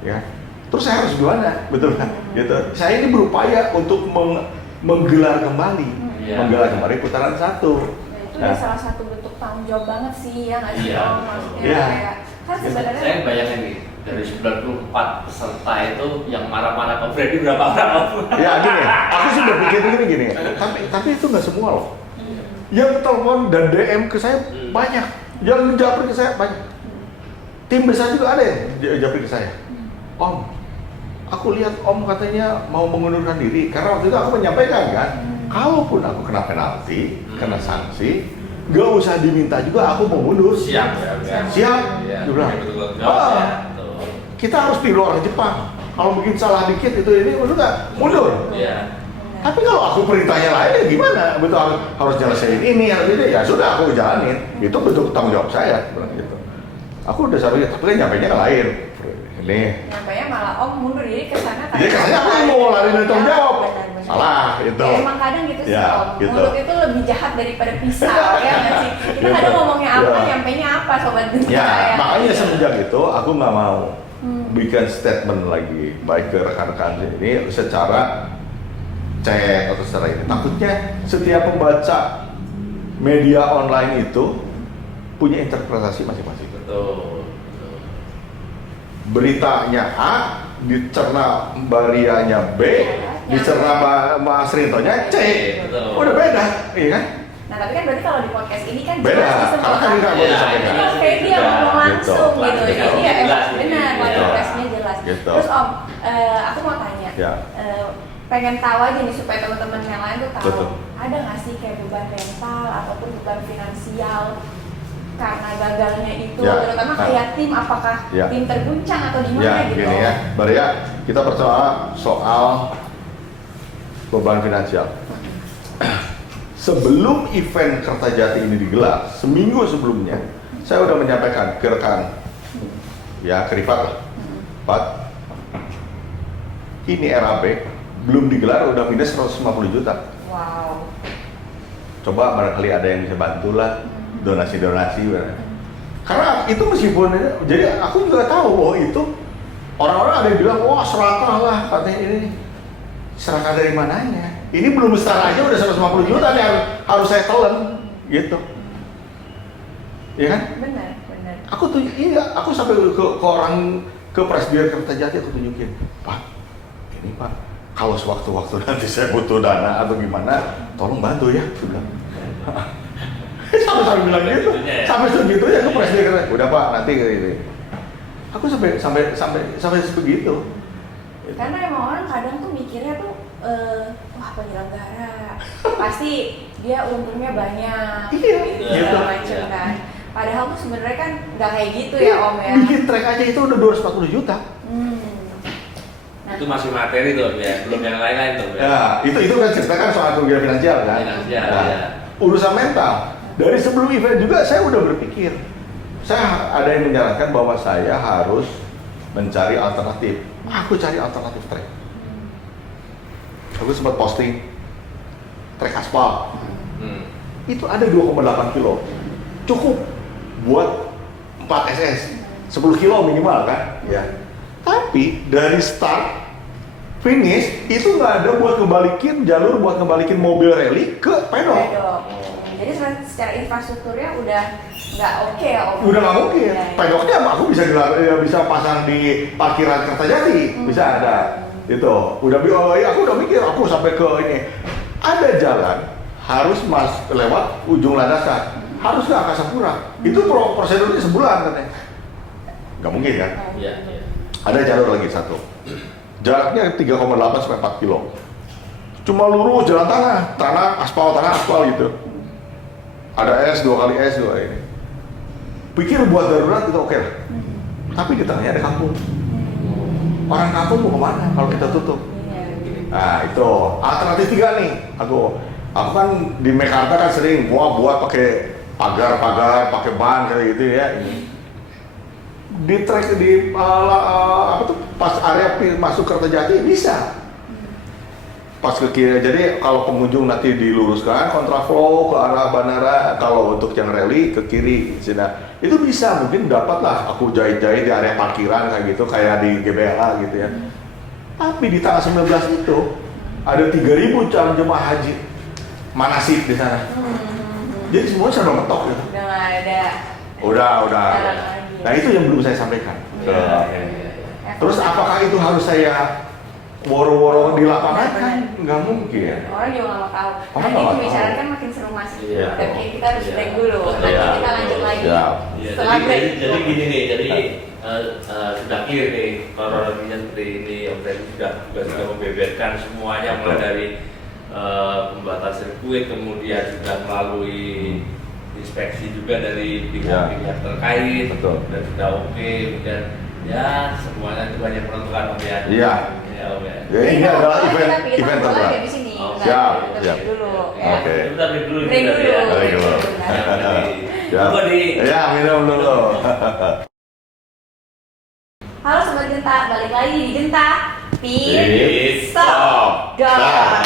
Ya, terus saya harus gimana, betul kan? Gitu. Saya ini berupaya untuk menggelar kembali, menggelar kembali putaran 1. Itu udah salah satu bentuk tanggung jawab banget sih ya nggak sih? Iya. Maksudnya Iya. kayak kan sebenarnya Saya bayangin nih, Dari 94 peserta itu yang marah-marah ke Freddy berapa orang? Ya gini, aku sih berpikir gini. Tapi itu nggak semua loh. Yang telepon dan DM ke saya banyak, yang japri ke saya banyak. Tim besar juga ada yang japri ke saya. Om, aku lihat Om katanya mau mengundurkan diri karena waktu itu aku menyampaikan kan, kalaupun aku kena penalti, kena sanksi, nggak usah diminta juga aku mau mundur. Siap. Siap. Ya, Dia bilang, betul. kita harus tiru orang Jepang. Kalau bikin salah dikit itu ini mundur. Iya. Tapi kalau aku perintahnya lain ya gimana? Betul harus jelasin ini harus ini ya sudah aku jalanin. Itu bentuk tanggung jawab saya bilang gitu. Aku udah sampai tapi kan nyampainya ke lain. Ini. Nyampainya malah Om mundur jadi kesana Jadi kesannya aku mau lari dari tanggung jawab. Benar. Salah gitu. Ya, emang kadang gitu sih Ya, Om. gitu. Mulut itu lebih jahat daripada pisau ya nggak sih? Kita Gitu. kadang ngomongnya apa, Ya. nyampainya apa sobat Genta Ya, makanya semenjak itu aku nggak mau bikin statement lagi baik ke rekan-rekan ini secara chat atau secara ini. Takutnya setiap pembaca media online itu punya interpretasi masing-masing. Betul. Beritanya A, dicerna Mbarianya B, dicerna Mas Rintonya C. Betul. Udah beda, iya kan? Nah tapi kan berarti kalau di podcast ini kan Beda, jelas karena kan nggak boleh Iya, disampaikan. Ini Om Freddy yang ngomong langsung Gitu. gitu. Jadi ya Jelas. emang benar, Gitu. podcastnya jelas. Gitu. Terus Om, aku mau tanya. Ya. Pengen tahu aja nih supaya teman-teman yang lain tuh tahu. Betul. Ada nggak sih kayak beban mental ataupun beban finansial karena gagalnya itu, Ya. terutama kayak tim, apakah Ya. tim terguncang atau gimana Ya, gitu? gini ya, Maria, kita percaya soal beban finansial. Sebelum event Kertajati ini digelar, seminggu sebelumnya, saya udah menyampaikan ke rekan, ya ke Rifat lah, Pak, ini RAB belum digelar udah minus 150 juta. Wow. Coba barangkali ada yang bisa bantu lah, donasi-donasi. Karena itu meskipun, jadi aku juga tahu bahwa itu orang-orang ada yang bilang, wah serakah lah katanya ini. Serakah dari mananya? Ini belum besar aja udah 150 juta nih harus saya telan gitu. Iya kan? Benar. Aku tuh iya, aku sampai ke orang ke Presiden Kertajati aku tunjukin, Pak, ini Pak, kalau sewaktu-waktu nanti saya butuh dana atau gimana, tolong bantu ya. Sudah. Sampai bilang gitu, sampai segitunya ke Presiden Kertajati. Udah Pak, nanti gitu. Aku sampai sebegitu. Karena emang orang kadang tuh mikirnya tuh, wah penyelenggara pasti dia untungnya banyak, Iya, gitu, gitu. segala macem kan. Padahal tuh sebenarnya kan nggak kayak gitu ya Om ya. Bikin track aja itu udah 240 juta. Nah, Itu masih materi tuh ya, belum yang lain-lain tuh ya. Ya, itu kan ceritakan soal kerugian finansial kan. Finansial, Nah, ya. Urusan mental. Dari sebelum event juga saya udah berpikir. Saya ada yang menyarankan bahwa saya harus mencari alternatif. Aku cari alternatif trek. Aku sempat posting trek aspal. Itu ada 2,8 kilo. Cukup buat 4 SS. 10 kilo minimal kan? Ya. Tapi dari start finish itu nggak ada buat ngebalikin jalur buat ngebalikin mobil rally ke pedok. pedok. Jadi secara infrastrukturnya udah nggak oke ya Om. Udah nggak mungkin. Ya, ya. Pedoknya aku bisa pasang di parkiran Kertajati, bisa ada. Itu. Aku udah mikir aku sampai ke ini. Ada jalan harus lewat ujung landasan. Harus ke Angkasa Pura. Itu prosedurnya sebulan katanya. Nggak mungkin kan? Iya. Ada jalur lagi satu. Jaraknya 3,8 sampai 4 kilo. Cuma lurus jalan tanah aspal gitu. Ada S, 2 kali S, 2 ini. Pikir buat darurat itu oke lah. Tapi di tengahnya ada kampung. Orang kampung mau kemana kalau kita tutup? Iya. Nah itu alternatif 3 nih. Aku kan di Mekarta kan sering buat pakai pagar, pakai ban kayak gitu ya. Di trek di pas area masuk Kertajati bisa. Pas ke kiri, jadi kalau pengunjung nanti diluruskan kontraflow ke arah bandara, kalau untuk yang rally ke kiri sini itu bisa, mungkin dapat lah aku jahit-jahit di area parkiran kayak gitu, kayak di GBLA gitu ya. Tapi di tanggal 19 itu ada 3.000 calon jemaah haji manasik di sana. Jadi semuanya sudah mentok gitu. Udah nggak ada. Udah. Sekarang lagi. Nah itu yang belum saya sampaikan. Iya. Terus apakah itu harus saya woro-woro di lapangan? Kan nggak mungkin. Orang juga nggak mau tahu. Orang Nanti nggak mau pembicaraan tahu. kan makin seru Mas. Iya. Tapi kita harus break dulu. Betul. Nanti Iya. kita lanjut lagi. Ya. Ya, Setelah break. jadi gini nih, jadi sudah clear nih kronologinya seperti ini. Om Freddy sudah membeberkan semuanya mulai dari pembuatan sirkuit, kemudian sudah melalui inspeksi juga dari pihak-pihak terkait, Betul. dan sudah oke, kemudian ya semuanya itu banyak menentukan Om ya. Iya. Ya Om ya. Ya, ini Jadi, adalah kalau event kita pilih event tamu terberat. lagi di sini. Oh, Nggak, siap, kita siap. break dulu. Ya, Oke. kita break dulu. Break kita dulu. ya. Break dulu. Ya, berarti. Ya. Tunggu di. Ya, minum dulu. Halo Sobat Genta, balik lagi di Genta Pit Pit Stop. Stop. Gas.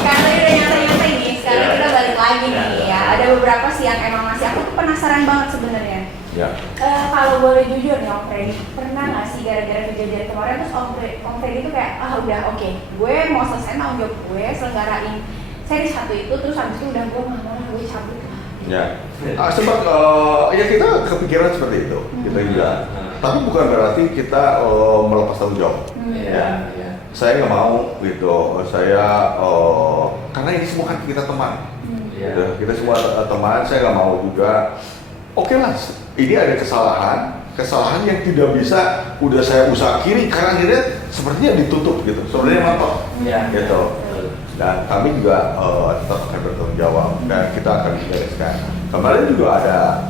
Karena udah nyantai-nyantai nih, sekarang Ya. kita balik lagi nih Ya. ya. Ada beberapa sih yang emang masih aku tuh penasaran banget sebenarnya. Ya. Kalau boleh jujur nih Om Freddy, pernah nggak sih gara-gara kejadian kemarin terus Om Freddy tuh kayak udah oke, gue mau selesai tanggung jawab gue selenggarain seri 1 itu, terus habis itu udah gue nggak mau lah, gue cabut lah. Ya. Sebab ya kita kepikiran seperti itu, kita juga. Tapi bukan berarti kita melepas tanggung jawab. Iya, iya. Saya nggak mau gitu. Saya karena ini semua kan kita teman. Iya. Gitu. Kita semua teman. Saya nggak mau juga. Oke lah, ini ada kesalahan yang tidak bisa udah saya usaha kiri karena akhirnya sepertinya ditutup gitu, sebenarnya mantap Iya. gitu. Dan kami juga tetap akan bertanggung jawab dan kita akan bereskan. Kemarin juga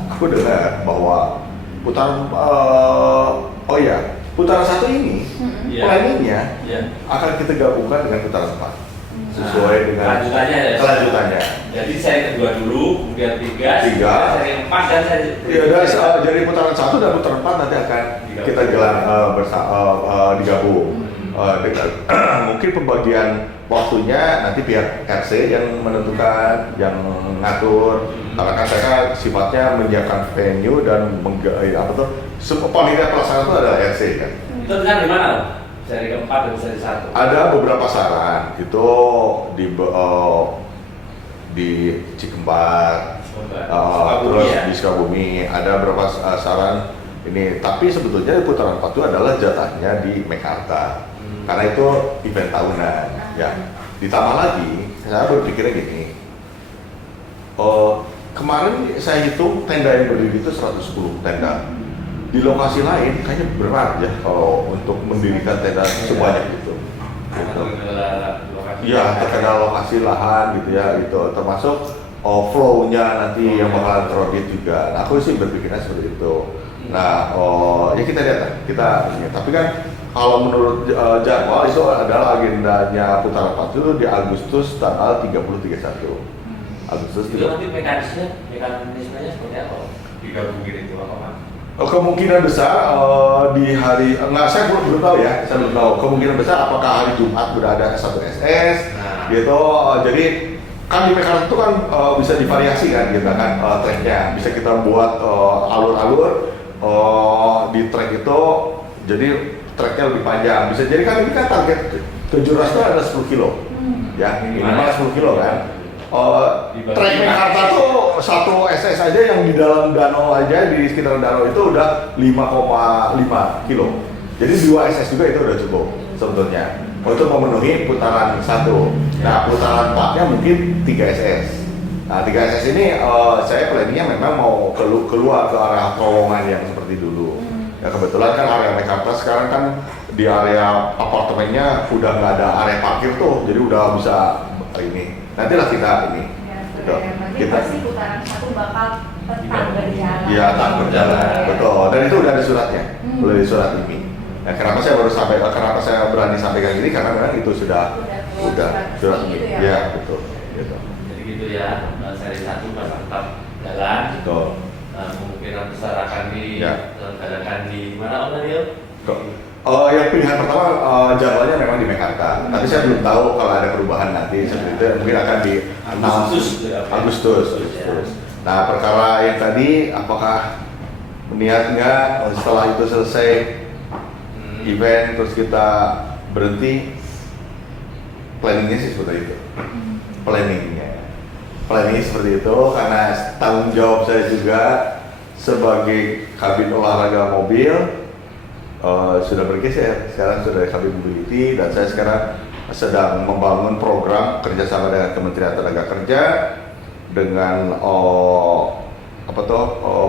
aku dengar bahwa putaran putaran 1 ini Iya. planningnya Iya. akan kita gabungkan dengan putaran 4 sesuai dengan kelanjutannya ya. kelanjutannya. Jadi seri kedua dulu, kemudian tiga, seri 4 dan seri. Ya, jadi putaran 1 dan putaran 4 nanti akan kita jalan digabung. Mungkin pembagian waktunya nanti pihak RC yang menentukan, yang mengatur. Karena kan saya sifatnya menyiapkan venue dan panitia pelaksana itu adalah RC kan. Itu kan di mana? Seri keempat dan seri 1. Ada beberapa saran itu di Cikembar, terus di Sukabumi. Ada beberapa saran ini. Tapi sebetulnya putaran 4 itu adalah jatahnya di Mekarta. Karena itu event tahunan, ya. Ditambah lagi, saya berpikirnya gini. Kemarin saya hitung tenda yang berdiri itu 110 tenda. Di lokasi lain kayaknya berat ya kalau untuk mendirikan tenda sebanyak itu. Gitu. Iya, terkena lokasi lahan gitu ya, gitu. Termasuk flow-nya nanti yang bakalan terorbit juga. Nah, aku sih berpikirnya seperti itu. Nah, ya kita lihat lah, tapi kan kalau menurut jadwal itu adalah agendanya putaran 4 itu di Agustus tanggal 30-31 Agustus. Itu nanti mekanismenya seperti apa? Digabungin itu apa? Kemungkinan besar di hari saya belum tahu ya, saya belum tahu. Kemungkinan besar apakah hari Jumat udah ada S1SS gitu. Jadi kan di Mekarta itu kan bisa divariasi kan gitu kan tracknya. Bisa kita buat alur-alur di track itu, jadi tracknya lebih panjang. Bisa jadi kan ini kan target kejuaraan itu ada 10 kilo, ya minimal 10 kilo kan. Trek Mekarta tuh 1 SS aja yang di dalam danau aja, di sekitar danau itu udah 5,5 kilo. Jadi 2 SS juga itu udah cukup sebetulnya untuk memenuhi putaran 1. Nah, putaran 4-nya mungkin 3 SS. Nah, 3 SS ini saya planningnya memang mau keluar ke arah terowongan yang seperti dulu. Ya kebetulan kan area Mekarta sekarang kan di area apartemennya udah nggak ada area parkir tuh, jadi udah bisa ini. Nantilah kita ini. Ya, Gitu. berarti Kita pasti putaran 1 bakal tetap berjalan. iya tak berjalan, betul. Dan itu udah ada suratnya, udah ada surat ini. Nah, kenapa saya berani sampaikan ini karena memang itu sudah surat resmi ini. gitu ya? Iya, betul. Gitu. Jadi gitu ya, seri 1 masih tetap jalan. Betul. Kemungkinan besar akan diselenggarakan di mana Om Daniel? Yang pilihan pertama jadwalnya memang di Mekarta. Tapi saya belum tahu kalau ada perubahan nanti seperti itu. Mungkin akan di Agustus. Nah, perkara yang tadi apakah niat nggak setelah itu selesai event terus kita berhenti? Planningnya sih seperti itu. Planningnya seperti itu karena tanggung jawab saya juga sebagai kabin olahraga mobil sudah bergeser, sekarang sudah kabin mobility, dan saya sekarang sedang membangun program kerjasama dengan Kementerian Tenaga Kerja dengan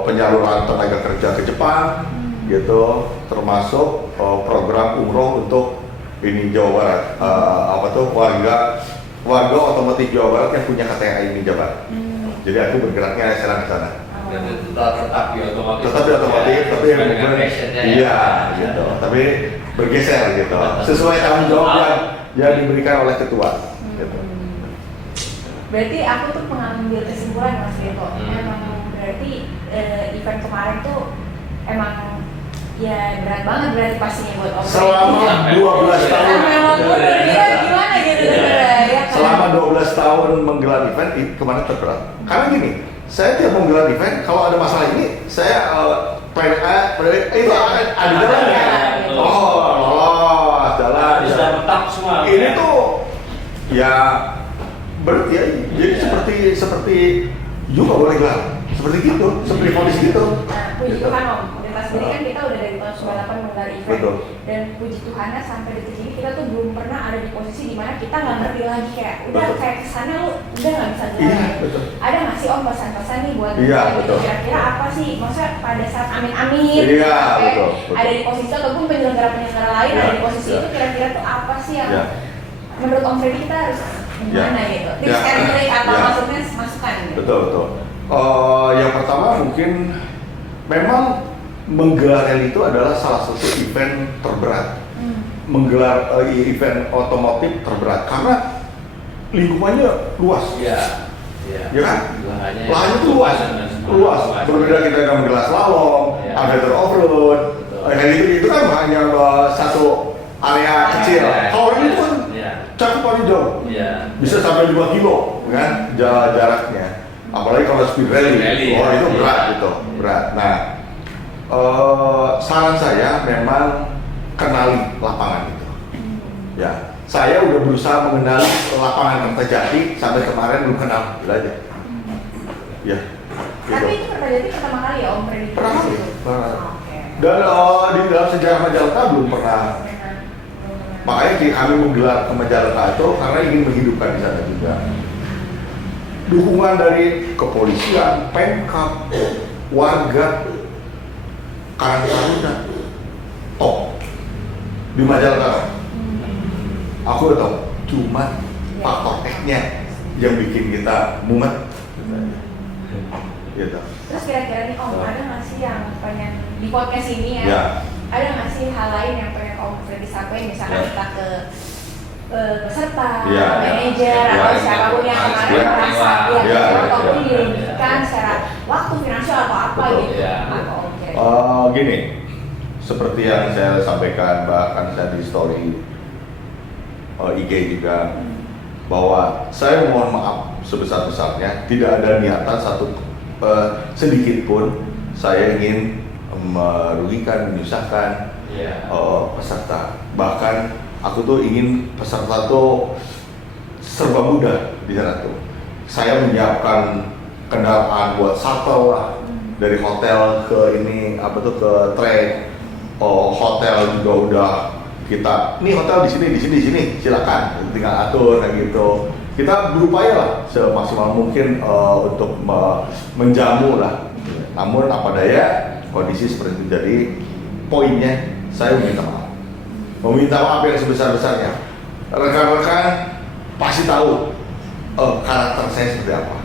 penyaluran tenaga kerja ke Jepang gitu, termasuk program umroh untuk ini Jawa Barat, warga otomotif Jawa Barat yang punya KTI ini Jawa Barat. Jadi aku bergeraknya sekarang ke sana. Dan itu tetap di otomotif. Tetap di otomotif, tapi yang dengan passionnya iya gitu. Tapi bergeser gitu, sesuai tanggung jawab yang diberikan oleh ketua. Gitu. Berarti aku tuh mengambil kesimpulan Mas Beto, emang berarti event kemarin tuh emang ya berat banget berarti pastinya buat Om. Selama 12 tahun. Memang mundur dia gimana gitu ya kan? Selama 12 tahun menggelar event, kemarin terberat. Karena gini, saya tiap menggelar event, kalau ada masalah ini, saya itu ada jalannya. Lolos, jalan. Sudah tetap semua. Ini tuh ya berarti ya, jadi seperti juga boleh gelar, seperti gitu, seperti polisi gitu. Nah, puji Tuhan Om, kita sendiri kan kita udah dari tahun 98 menggelar event. Betul. Dan puji Tuhannya sampai detik ini kita tuh belum pernah ada di posisi dimana kita nggak ngerti lagi kayak udah Betul. kayak kesana lu udah nggak bisa gelar. Iya, gitu. betul. Ada nggak sih Om pesan-pesan nih buat Iya, kita gitu? betul. Kira-kira apa sih? Maksudnya pada saat amin-amin Iya, sampai betul. ada di posisi ataupun penyelenggara-penyelenggara lain Iya, ada di posisi iya. itu kira-kira tuh apa sih yang Iya. menurut Om Freddy kita harus gimana gitu? Tips Iya. and trick atau Iya. maksudnya masukan gitu? Betul. Yang pertama mungkin memang menggelar rally itu adalah salah satu event terberat. Menggelar event otomotif terberat karena lingkungannya luas. Iya. Ya kan? Lahannya itu luas. Berbeda kita dengan menggelar slalom, Iya. adventure off-road, Betul. kayak gitu kan hanya satu area kecil. Iya. Kalau ini tuh kan Iya. cakupannya jauh. Iya. Bisa sampai 2 kilo kan jaraknya. Apalagi kalau speed rally, Rally, itu ya. berat gitu, berat. Nah, saran saya memang kenali lapangan itu. Ya, saya udah berusaha mengenali lapangan Kertajati sampai kemarin belum kenal, gitu aja. Ya, Tapi gitu. itu Kertajati pertama kali ya Om Freddy? Pertama kali, Gitu? pertama kali. Oke. Dan di dalam sejarah Majalengka belum pernah. Makanya kami menggelar ke Majalengka itu karena ingin menghidupkan di sana juga. Dukungan dari kepolisian, Pemkab, warga, Karang Taruna, top di Majalengka. Aku udah tahu, cuma faktor X-nya yang bikin kita mumet. Gitu. Terus kira-kira nih Om, ada nggak sih yang pengen di podcast ini ya? Ya. Ada nggak sih hal lain yang pengen Om Freddy sampaikan, misalkan Ya. kita ke peserta, Ya. manajer, Ya. atau Ya. siapapun yang kemarin Ya. merasa Ya. ya, Ya. ataupun Ya. dirugikan secara waktu finansial atau apa Betul. gitu. Ya. Apa Om kira? Gini, seperti yang saya sampaikan bahkan saya di story IG juga, bahwa saya mohon maaf sebesar-besarnya, tidak ada niatan sedikit pun saya ingin merugikan, menyusahkan Iya. peserta. Bahkan aku tuh ingin peserta tuh serba mudah di sana tuh. Saya menyiapkan kendaraan buat shuttle lah, dari hotel ke ke track. Hotel juga udah kita, nih hotel di sini, silakan, tinggal atur kayak gitu. Kita berupaya lah semaksimal mungkin untuk menjamu lah. Namun apa daya, kondisi seperti itu. Jadi poinnya saya meminta maaf yang sebesar-besarnya. Rekan-rekan pasti tahu karakter saya seperti apa,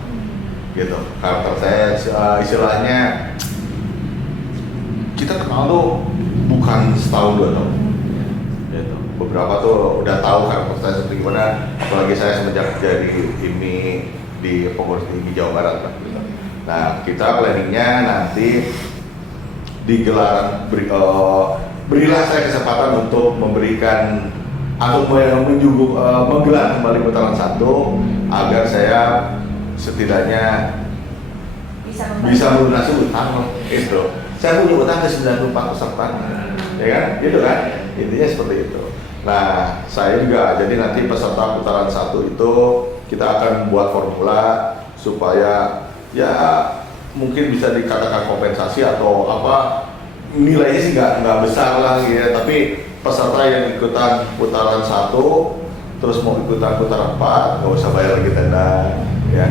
gitu. Karakter saya istilahnya kita kenal tuh bukan setahun 2 tahun. Gitu. Beberapa tuh udah tahu karakter saya seperti gimana. Apalagi saya semenjak jadi IMI di pengurus tinggi Jawa Barat lah. Gitu. Nah, kita planningnya nanti di gelaran berilah saya kesempatan untuk memberikan atau menggelar kembali putaran 1 agar saya setidaknya bisa melunasi utang itu. Saya punya utang ke 94 peserta, ya kan? Gitu kan? Intinya seperti itu. Nah, saya juga jadi nanti peserta putaran 1 itu kita akan buat formula supaya ya mungkin bisa dikatakan kompensasi atau apa, nilainya sih nggak besar lah gitu ya, tapi peserta yang ikutan putaran 1 terus mau ikutan putaran 4 nggak usah bayar lagi tenda ya,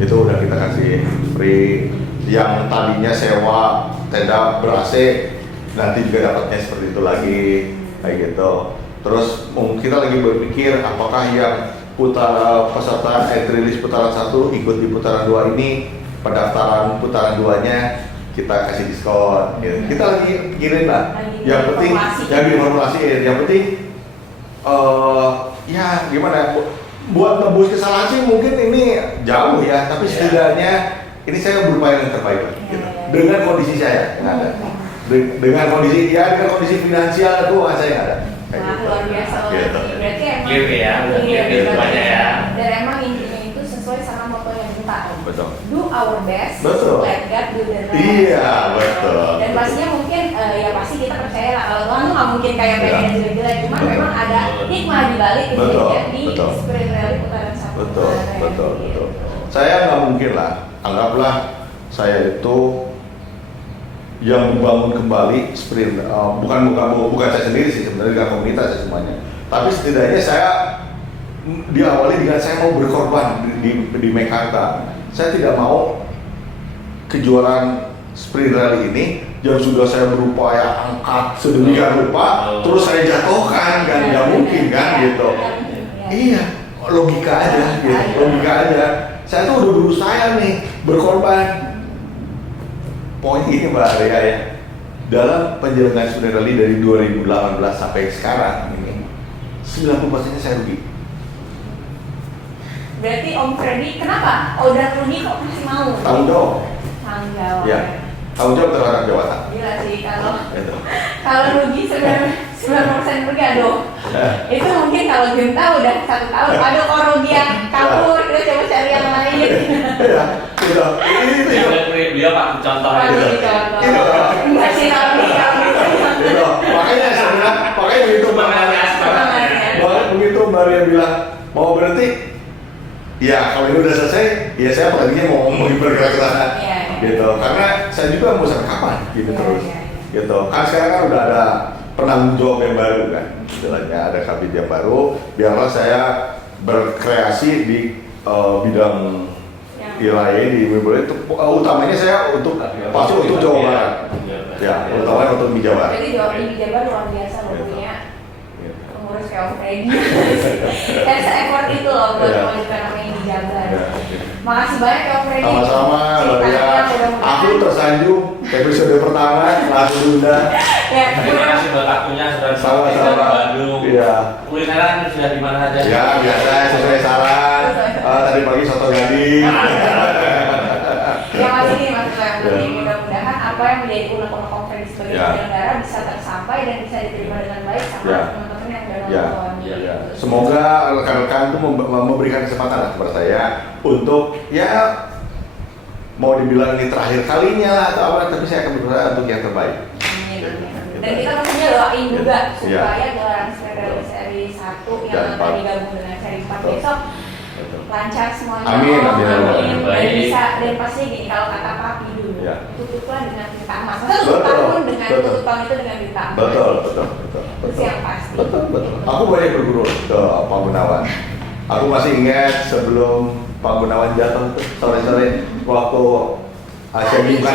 itu udah kita kasih free. Yang tadinya sewa tenda ber-AC nanti juga dapatnya seperti itu lagi kayak gitu. Terus kita lagi berpikir apakah yang peserta entry list putaran 1 ikut di putaran 2 ini, pendaftaran putaran 2-nya kita kasih diskon gitu. Kita lagi pikirin lah. Yang penting yang diformulasiin, yang penting ya gimana, buat tebus kesalahan sih mungkin ini jauh ya, tapi setidaknya ini saya berupaya yang terbaik gitu. Dengan kondisi saya yang ada, dengan kondisi finansial itu saya nggak ada. Nah, luar biasa gitu. Berarti emang semuanya ya. Dan emang intinya itu sesuai sama moto yang kita. Betul. Do our best, Betul. let God do the rest. Iya, betul. Dan pastinya mungkin ya pasti kita percaya lah kalau Tuhan tuh nggak mungkin kayak pengen jelek-jelek, cuma memang ada hikmah di balik kejadian di sprint rally putaran 1. Betul. Saya nggak mungkin lah, anggaplah saya itu yang membangun kembali sprint, bukan saya sendiri sih sebenarnya, dengan komunitas ya semuanya. Tapi setidaknya saya diawali dengan saya mau berkorban di Mekarta. Saya tidak mau kejuaraan sprint rally ini yang sudah saya berupaya angkat sedemikian rupa, terus saya jatuhkan kan, nggak mungkin kan gitu. Iya, logika aja gitu, logika aja. Saya tuh udah berusaha nih berkorban. Poin ini Mbak Arya ya, dalam penyelenggaraan sprint rally dari 2018 sampai sekarang ini 90%-nya saya rugi. Berarti Om Freddy kenapa? Udah rugi kok masih mau? Tanggung jawab. Tanggung jawab. Ya, tanggung jawab terhadap jawatan. Gila sih Gitu. kalau rugi 9% rugi, aduh. Itu mungkin kalau Genta udah 1 tahun, aduh kalau rugi yang kabur, kita coba cari yang lain. Iya, udah. Ini Dia Pak contoh Ini contoh. Enggak sih kalau gitu. Makanya saya bilang, makanya begitu begitu Maria bilang mau berhenti, ya kalau ini udah selesai, ya saya tadinya mau bergerak ke sana, gitu. Karena saya juga mau sampai kapan, gitu terus, gitu. Kan sekarang kan udah ada penanggung jawab yang baru kan, istilahnya ada kabin yang baru. Biarlah saya berkreasi di bidang wilayah di Wilayah itu utamanya saya pasti untuk Jawa Barat. Ya, utamanya untuk di Jawa Barat. Jadi di Jawa Barat luar biasa loh punya pengurus kayak Om Freddy. Dan se-effort itu loh buat memajukan namanya di Jawa Barat. Makasih banyak ya Om Freddy. Sama-sama, Maria. Aku tersanjung episode pertama lagu Bunda. Ya, terima kasih buat waktunya sudah Sama-sama. di Bandung. Iya. Kulineran sudah di mana aja? Ya, biasa sesuai saran. Tadi pagi soto gading. Yang pasti ini Mas yang penting mudah-mudahan apa yang menjadi unek-unek Om Freddy sebagai penyelenggara bisa tersampai dan bisa diterima dengan baik sama teman-teman yang udah nonton. Ya. Semoga rekan-rekan itu memberikan kesempatan lah kepada saya untuk ya mau dibilang ini terakhir kalinya lah atau apa, tapi saya akan berusaha untuk yang terbaik. Amin. Dan kita pastinya doain juga supaya gelaran sprint rally seri 1 yang akan digabung dengan seri 4 besok lancar semuanya. Amin. Dan bisa, dan pasti gini, kalau kata Papi dulu, tutuplah dengan tinta emas. Masa tahun dengan tutupan itu dengan tinta emas. Betul. Itu yang pasti. Betul. Aku banyak berguru ke Pak Gunawan. Aku masih ingat sebelum Pak Gunawan jatuh sore-sore waktu Asian Games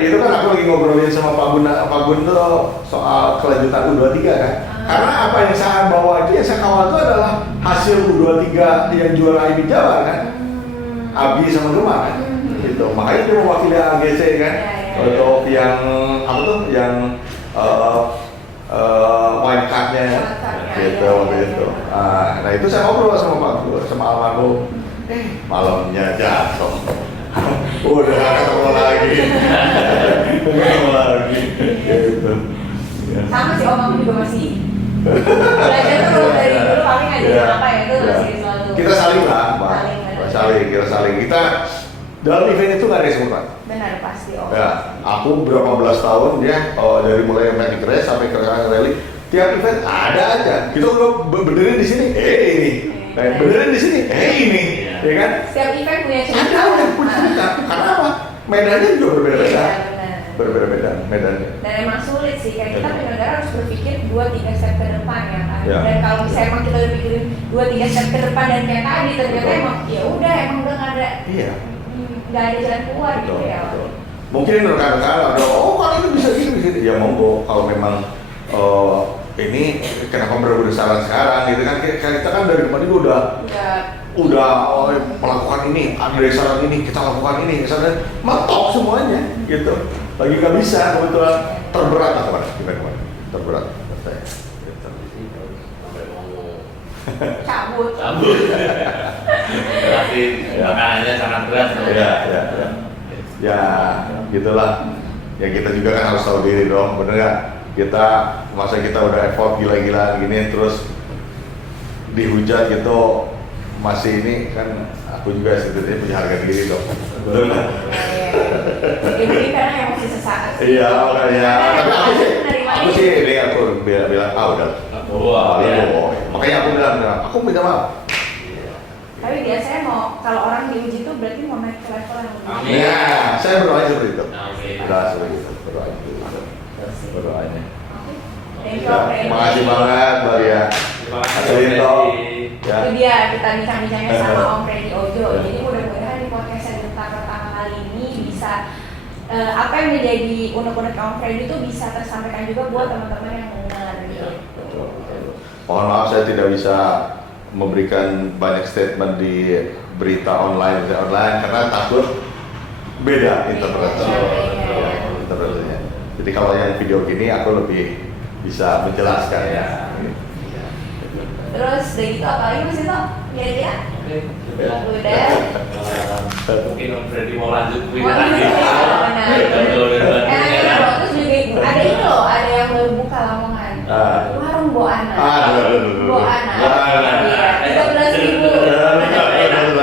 itu kan aku lagi ngobrolin sama Pak Gun tuh soal kelanjutan U23 kan. Karena apa yang saya bawa itu yang saya kawal itu adalah hasil U23 yang juara IB Jawa kan. Abi sama Gemma kan. Gitu. Makanya dia mewakili AGC kan. Untuk yang apa tuh yang wildcard-nya gitu waktu itu. Nah itu saya ngobrol sama Pak Gun, sama almarhum. Malamnya jatuh. Udah gak ketemu lagi. Gitu. Sama sih Om, aku juga masih belajar terus dari dulu, paling ngajarin apa ya itu masih selalu. Kita saling lah, Mbak. Kita saling. Kita dalam event itu nggak ada yang sempurna. Benar pasti Om. Ya, aku berapa belas tahun ya, dari mulai Magic Race sampai ke rally, tiap event ada aja. Kita udah benerin di sini, ini. Benerin di sini, ini. ya kan? Setiap event punya cerita. Ada yang punya cerita. Karena apa? Medannya juga berbeda-beda. Iya, benar. Berbeda-beda medannya. Dan emang sulit sih, kayak kita penyelenggara harus berpikir 2-3 step ke depan ya kan. Ya. Dan kalau misalnya emang kita udah pikirin 2-3 step ke depan dan kayak tadi ternyata Betul. emang ya udah emang udah nggak ada Iya. nggak ada jalan keluar gitu Betul, ya. betul. Mungkin rekan-rekan ada, oh kalau ini bisa gini, bisa. Ya monggo, kalau memang ini kenapa berdasarkan sekarang gitu kan, kita kan dari kemarin udah melakukan ini, dari saran ini kita lakukan ini, misalnya mentok semuanya gitu. Lagi nggak bisa kebetulan terberat lah kemarin, terberat saya. Gitu. Sampai mau Cabut. berarti makanannya sangat berat. Ya, gitulah. Ya kita juga kan harus tahu diri dong, bener nggak? Masa kita udah effort gila-gilaan gini terus dihujat gitu, masih ini kan aku juga sebetulnya punya harga diri dong. Betul nggak? Ya mungkin karena emosi sesaat. Iya, makanya. Tapi aku sih ini aku bilang udah. Makanya aku bilang aku minta maaf. Tapi biasanya kalau orang diuji itu berarti mau naik ke level yang lebih. Amin. Ya, saya berdoa seperti itu. Amin. Berdoa seperti itu. Berdoanya. Thank you, Ya, Freddy. makasih banget Mbak Lia. Terima kasih, Asli Freddy. toh. Ya. Itu dia kita bincang-bincangnya sama Om Freddy Ojo. Ya. Jadi mudah-mudahan di podcast yang pertama kali ini bisa apa yang menjadi unek-unek Om Freddy itu bisa tersampaikan juga buat teman-teman yang mendengar gitu. Betul. Mohon maaf saya tidak bisa memberikan banyak statement di berita online karena takut beda interpretasinya. Jadi kalau yang video gini aku lebih bisa menjelaskan ya. Terus dari itu apa lagi Mas Ito? Kira-kira? Udah. Mungkin Om Freddy mau lanjut Mau kuliah lagi. lanjut ya, benar. Betul. Terus juga ada ini loh, ada yang baru buka Lamongan. Warung Boana. Boana. Iya, 13.000.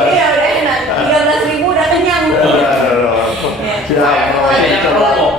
Iya, udah enak. 13.000 udah kenyang. Siap. Ini yang promo.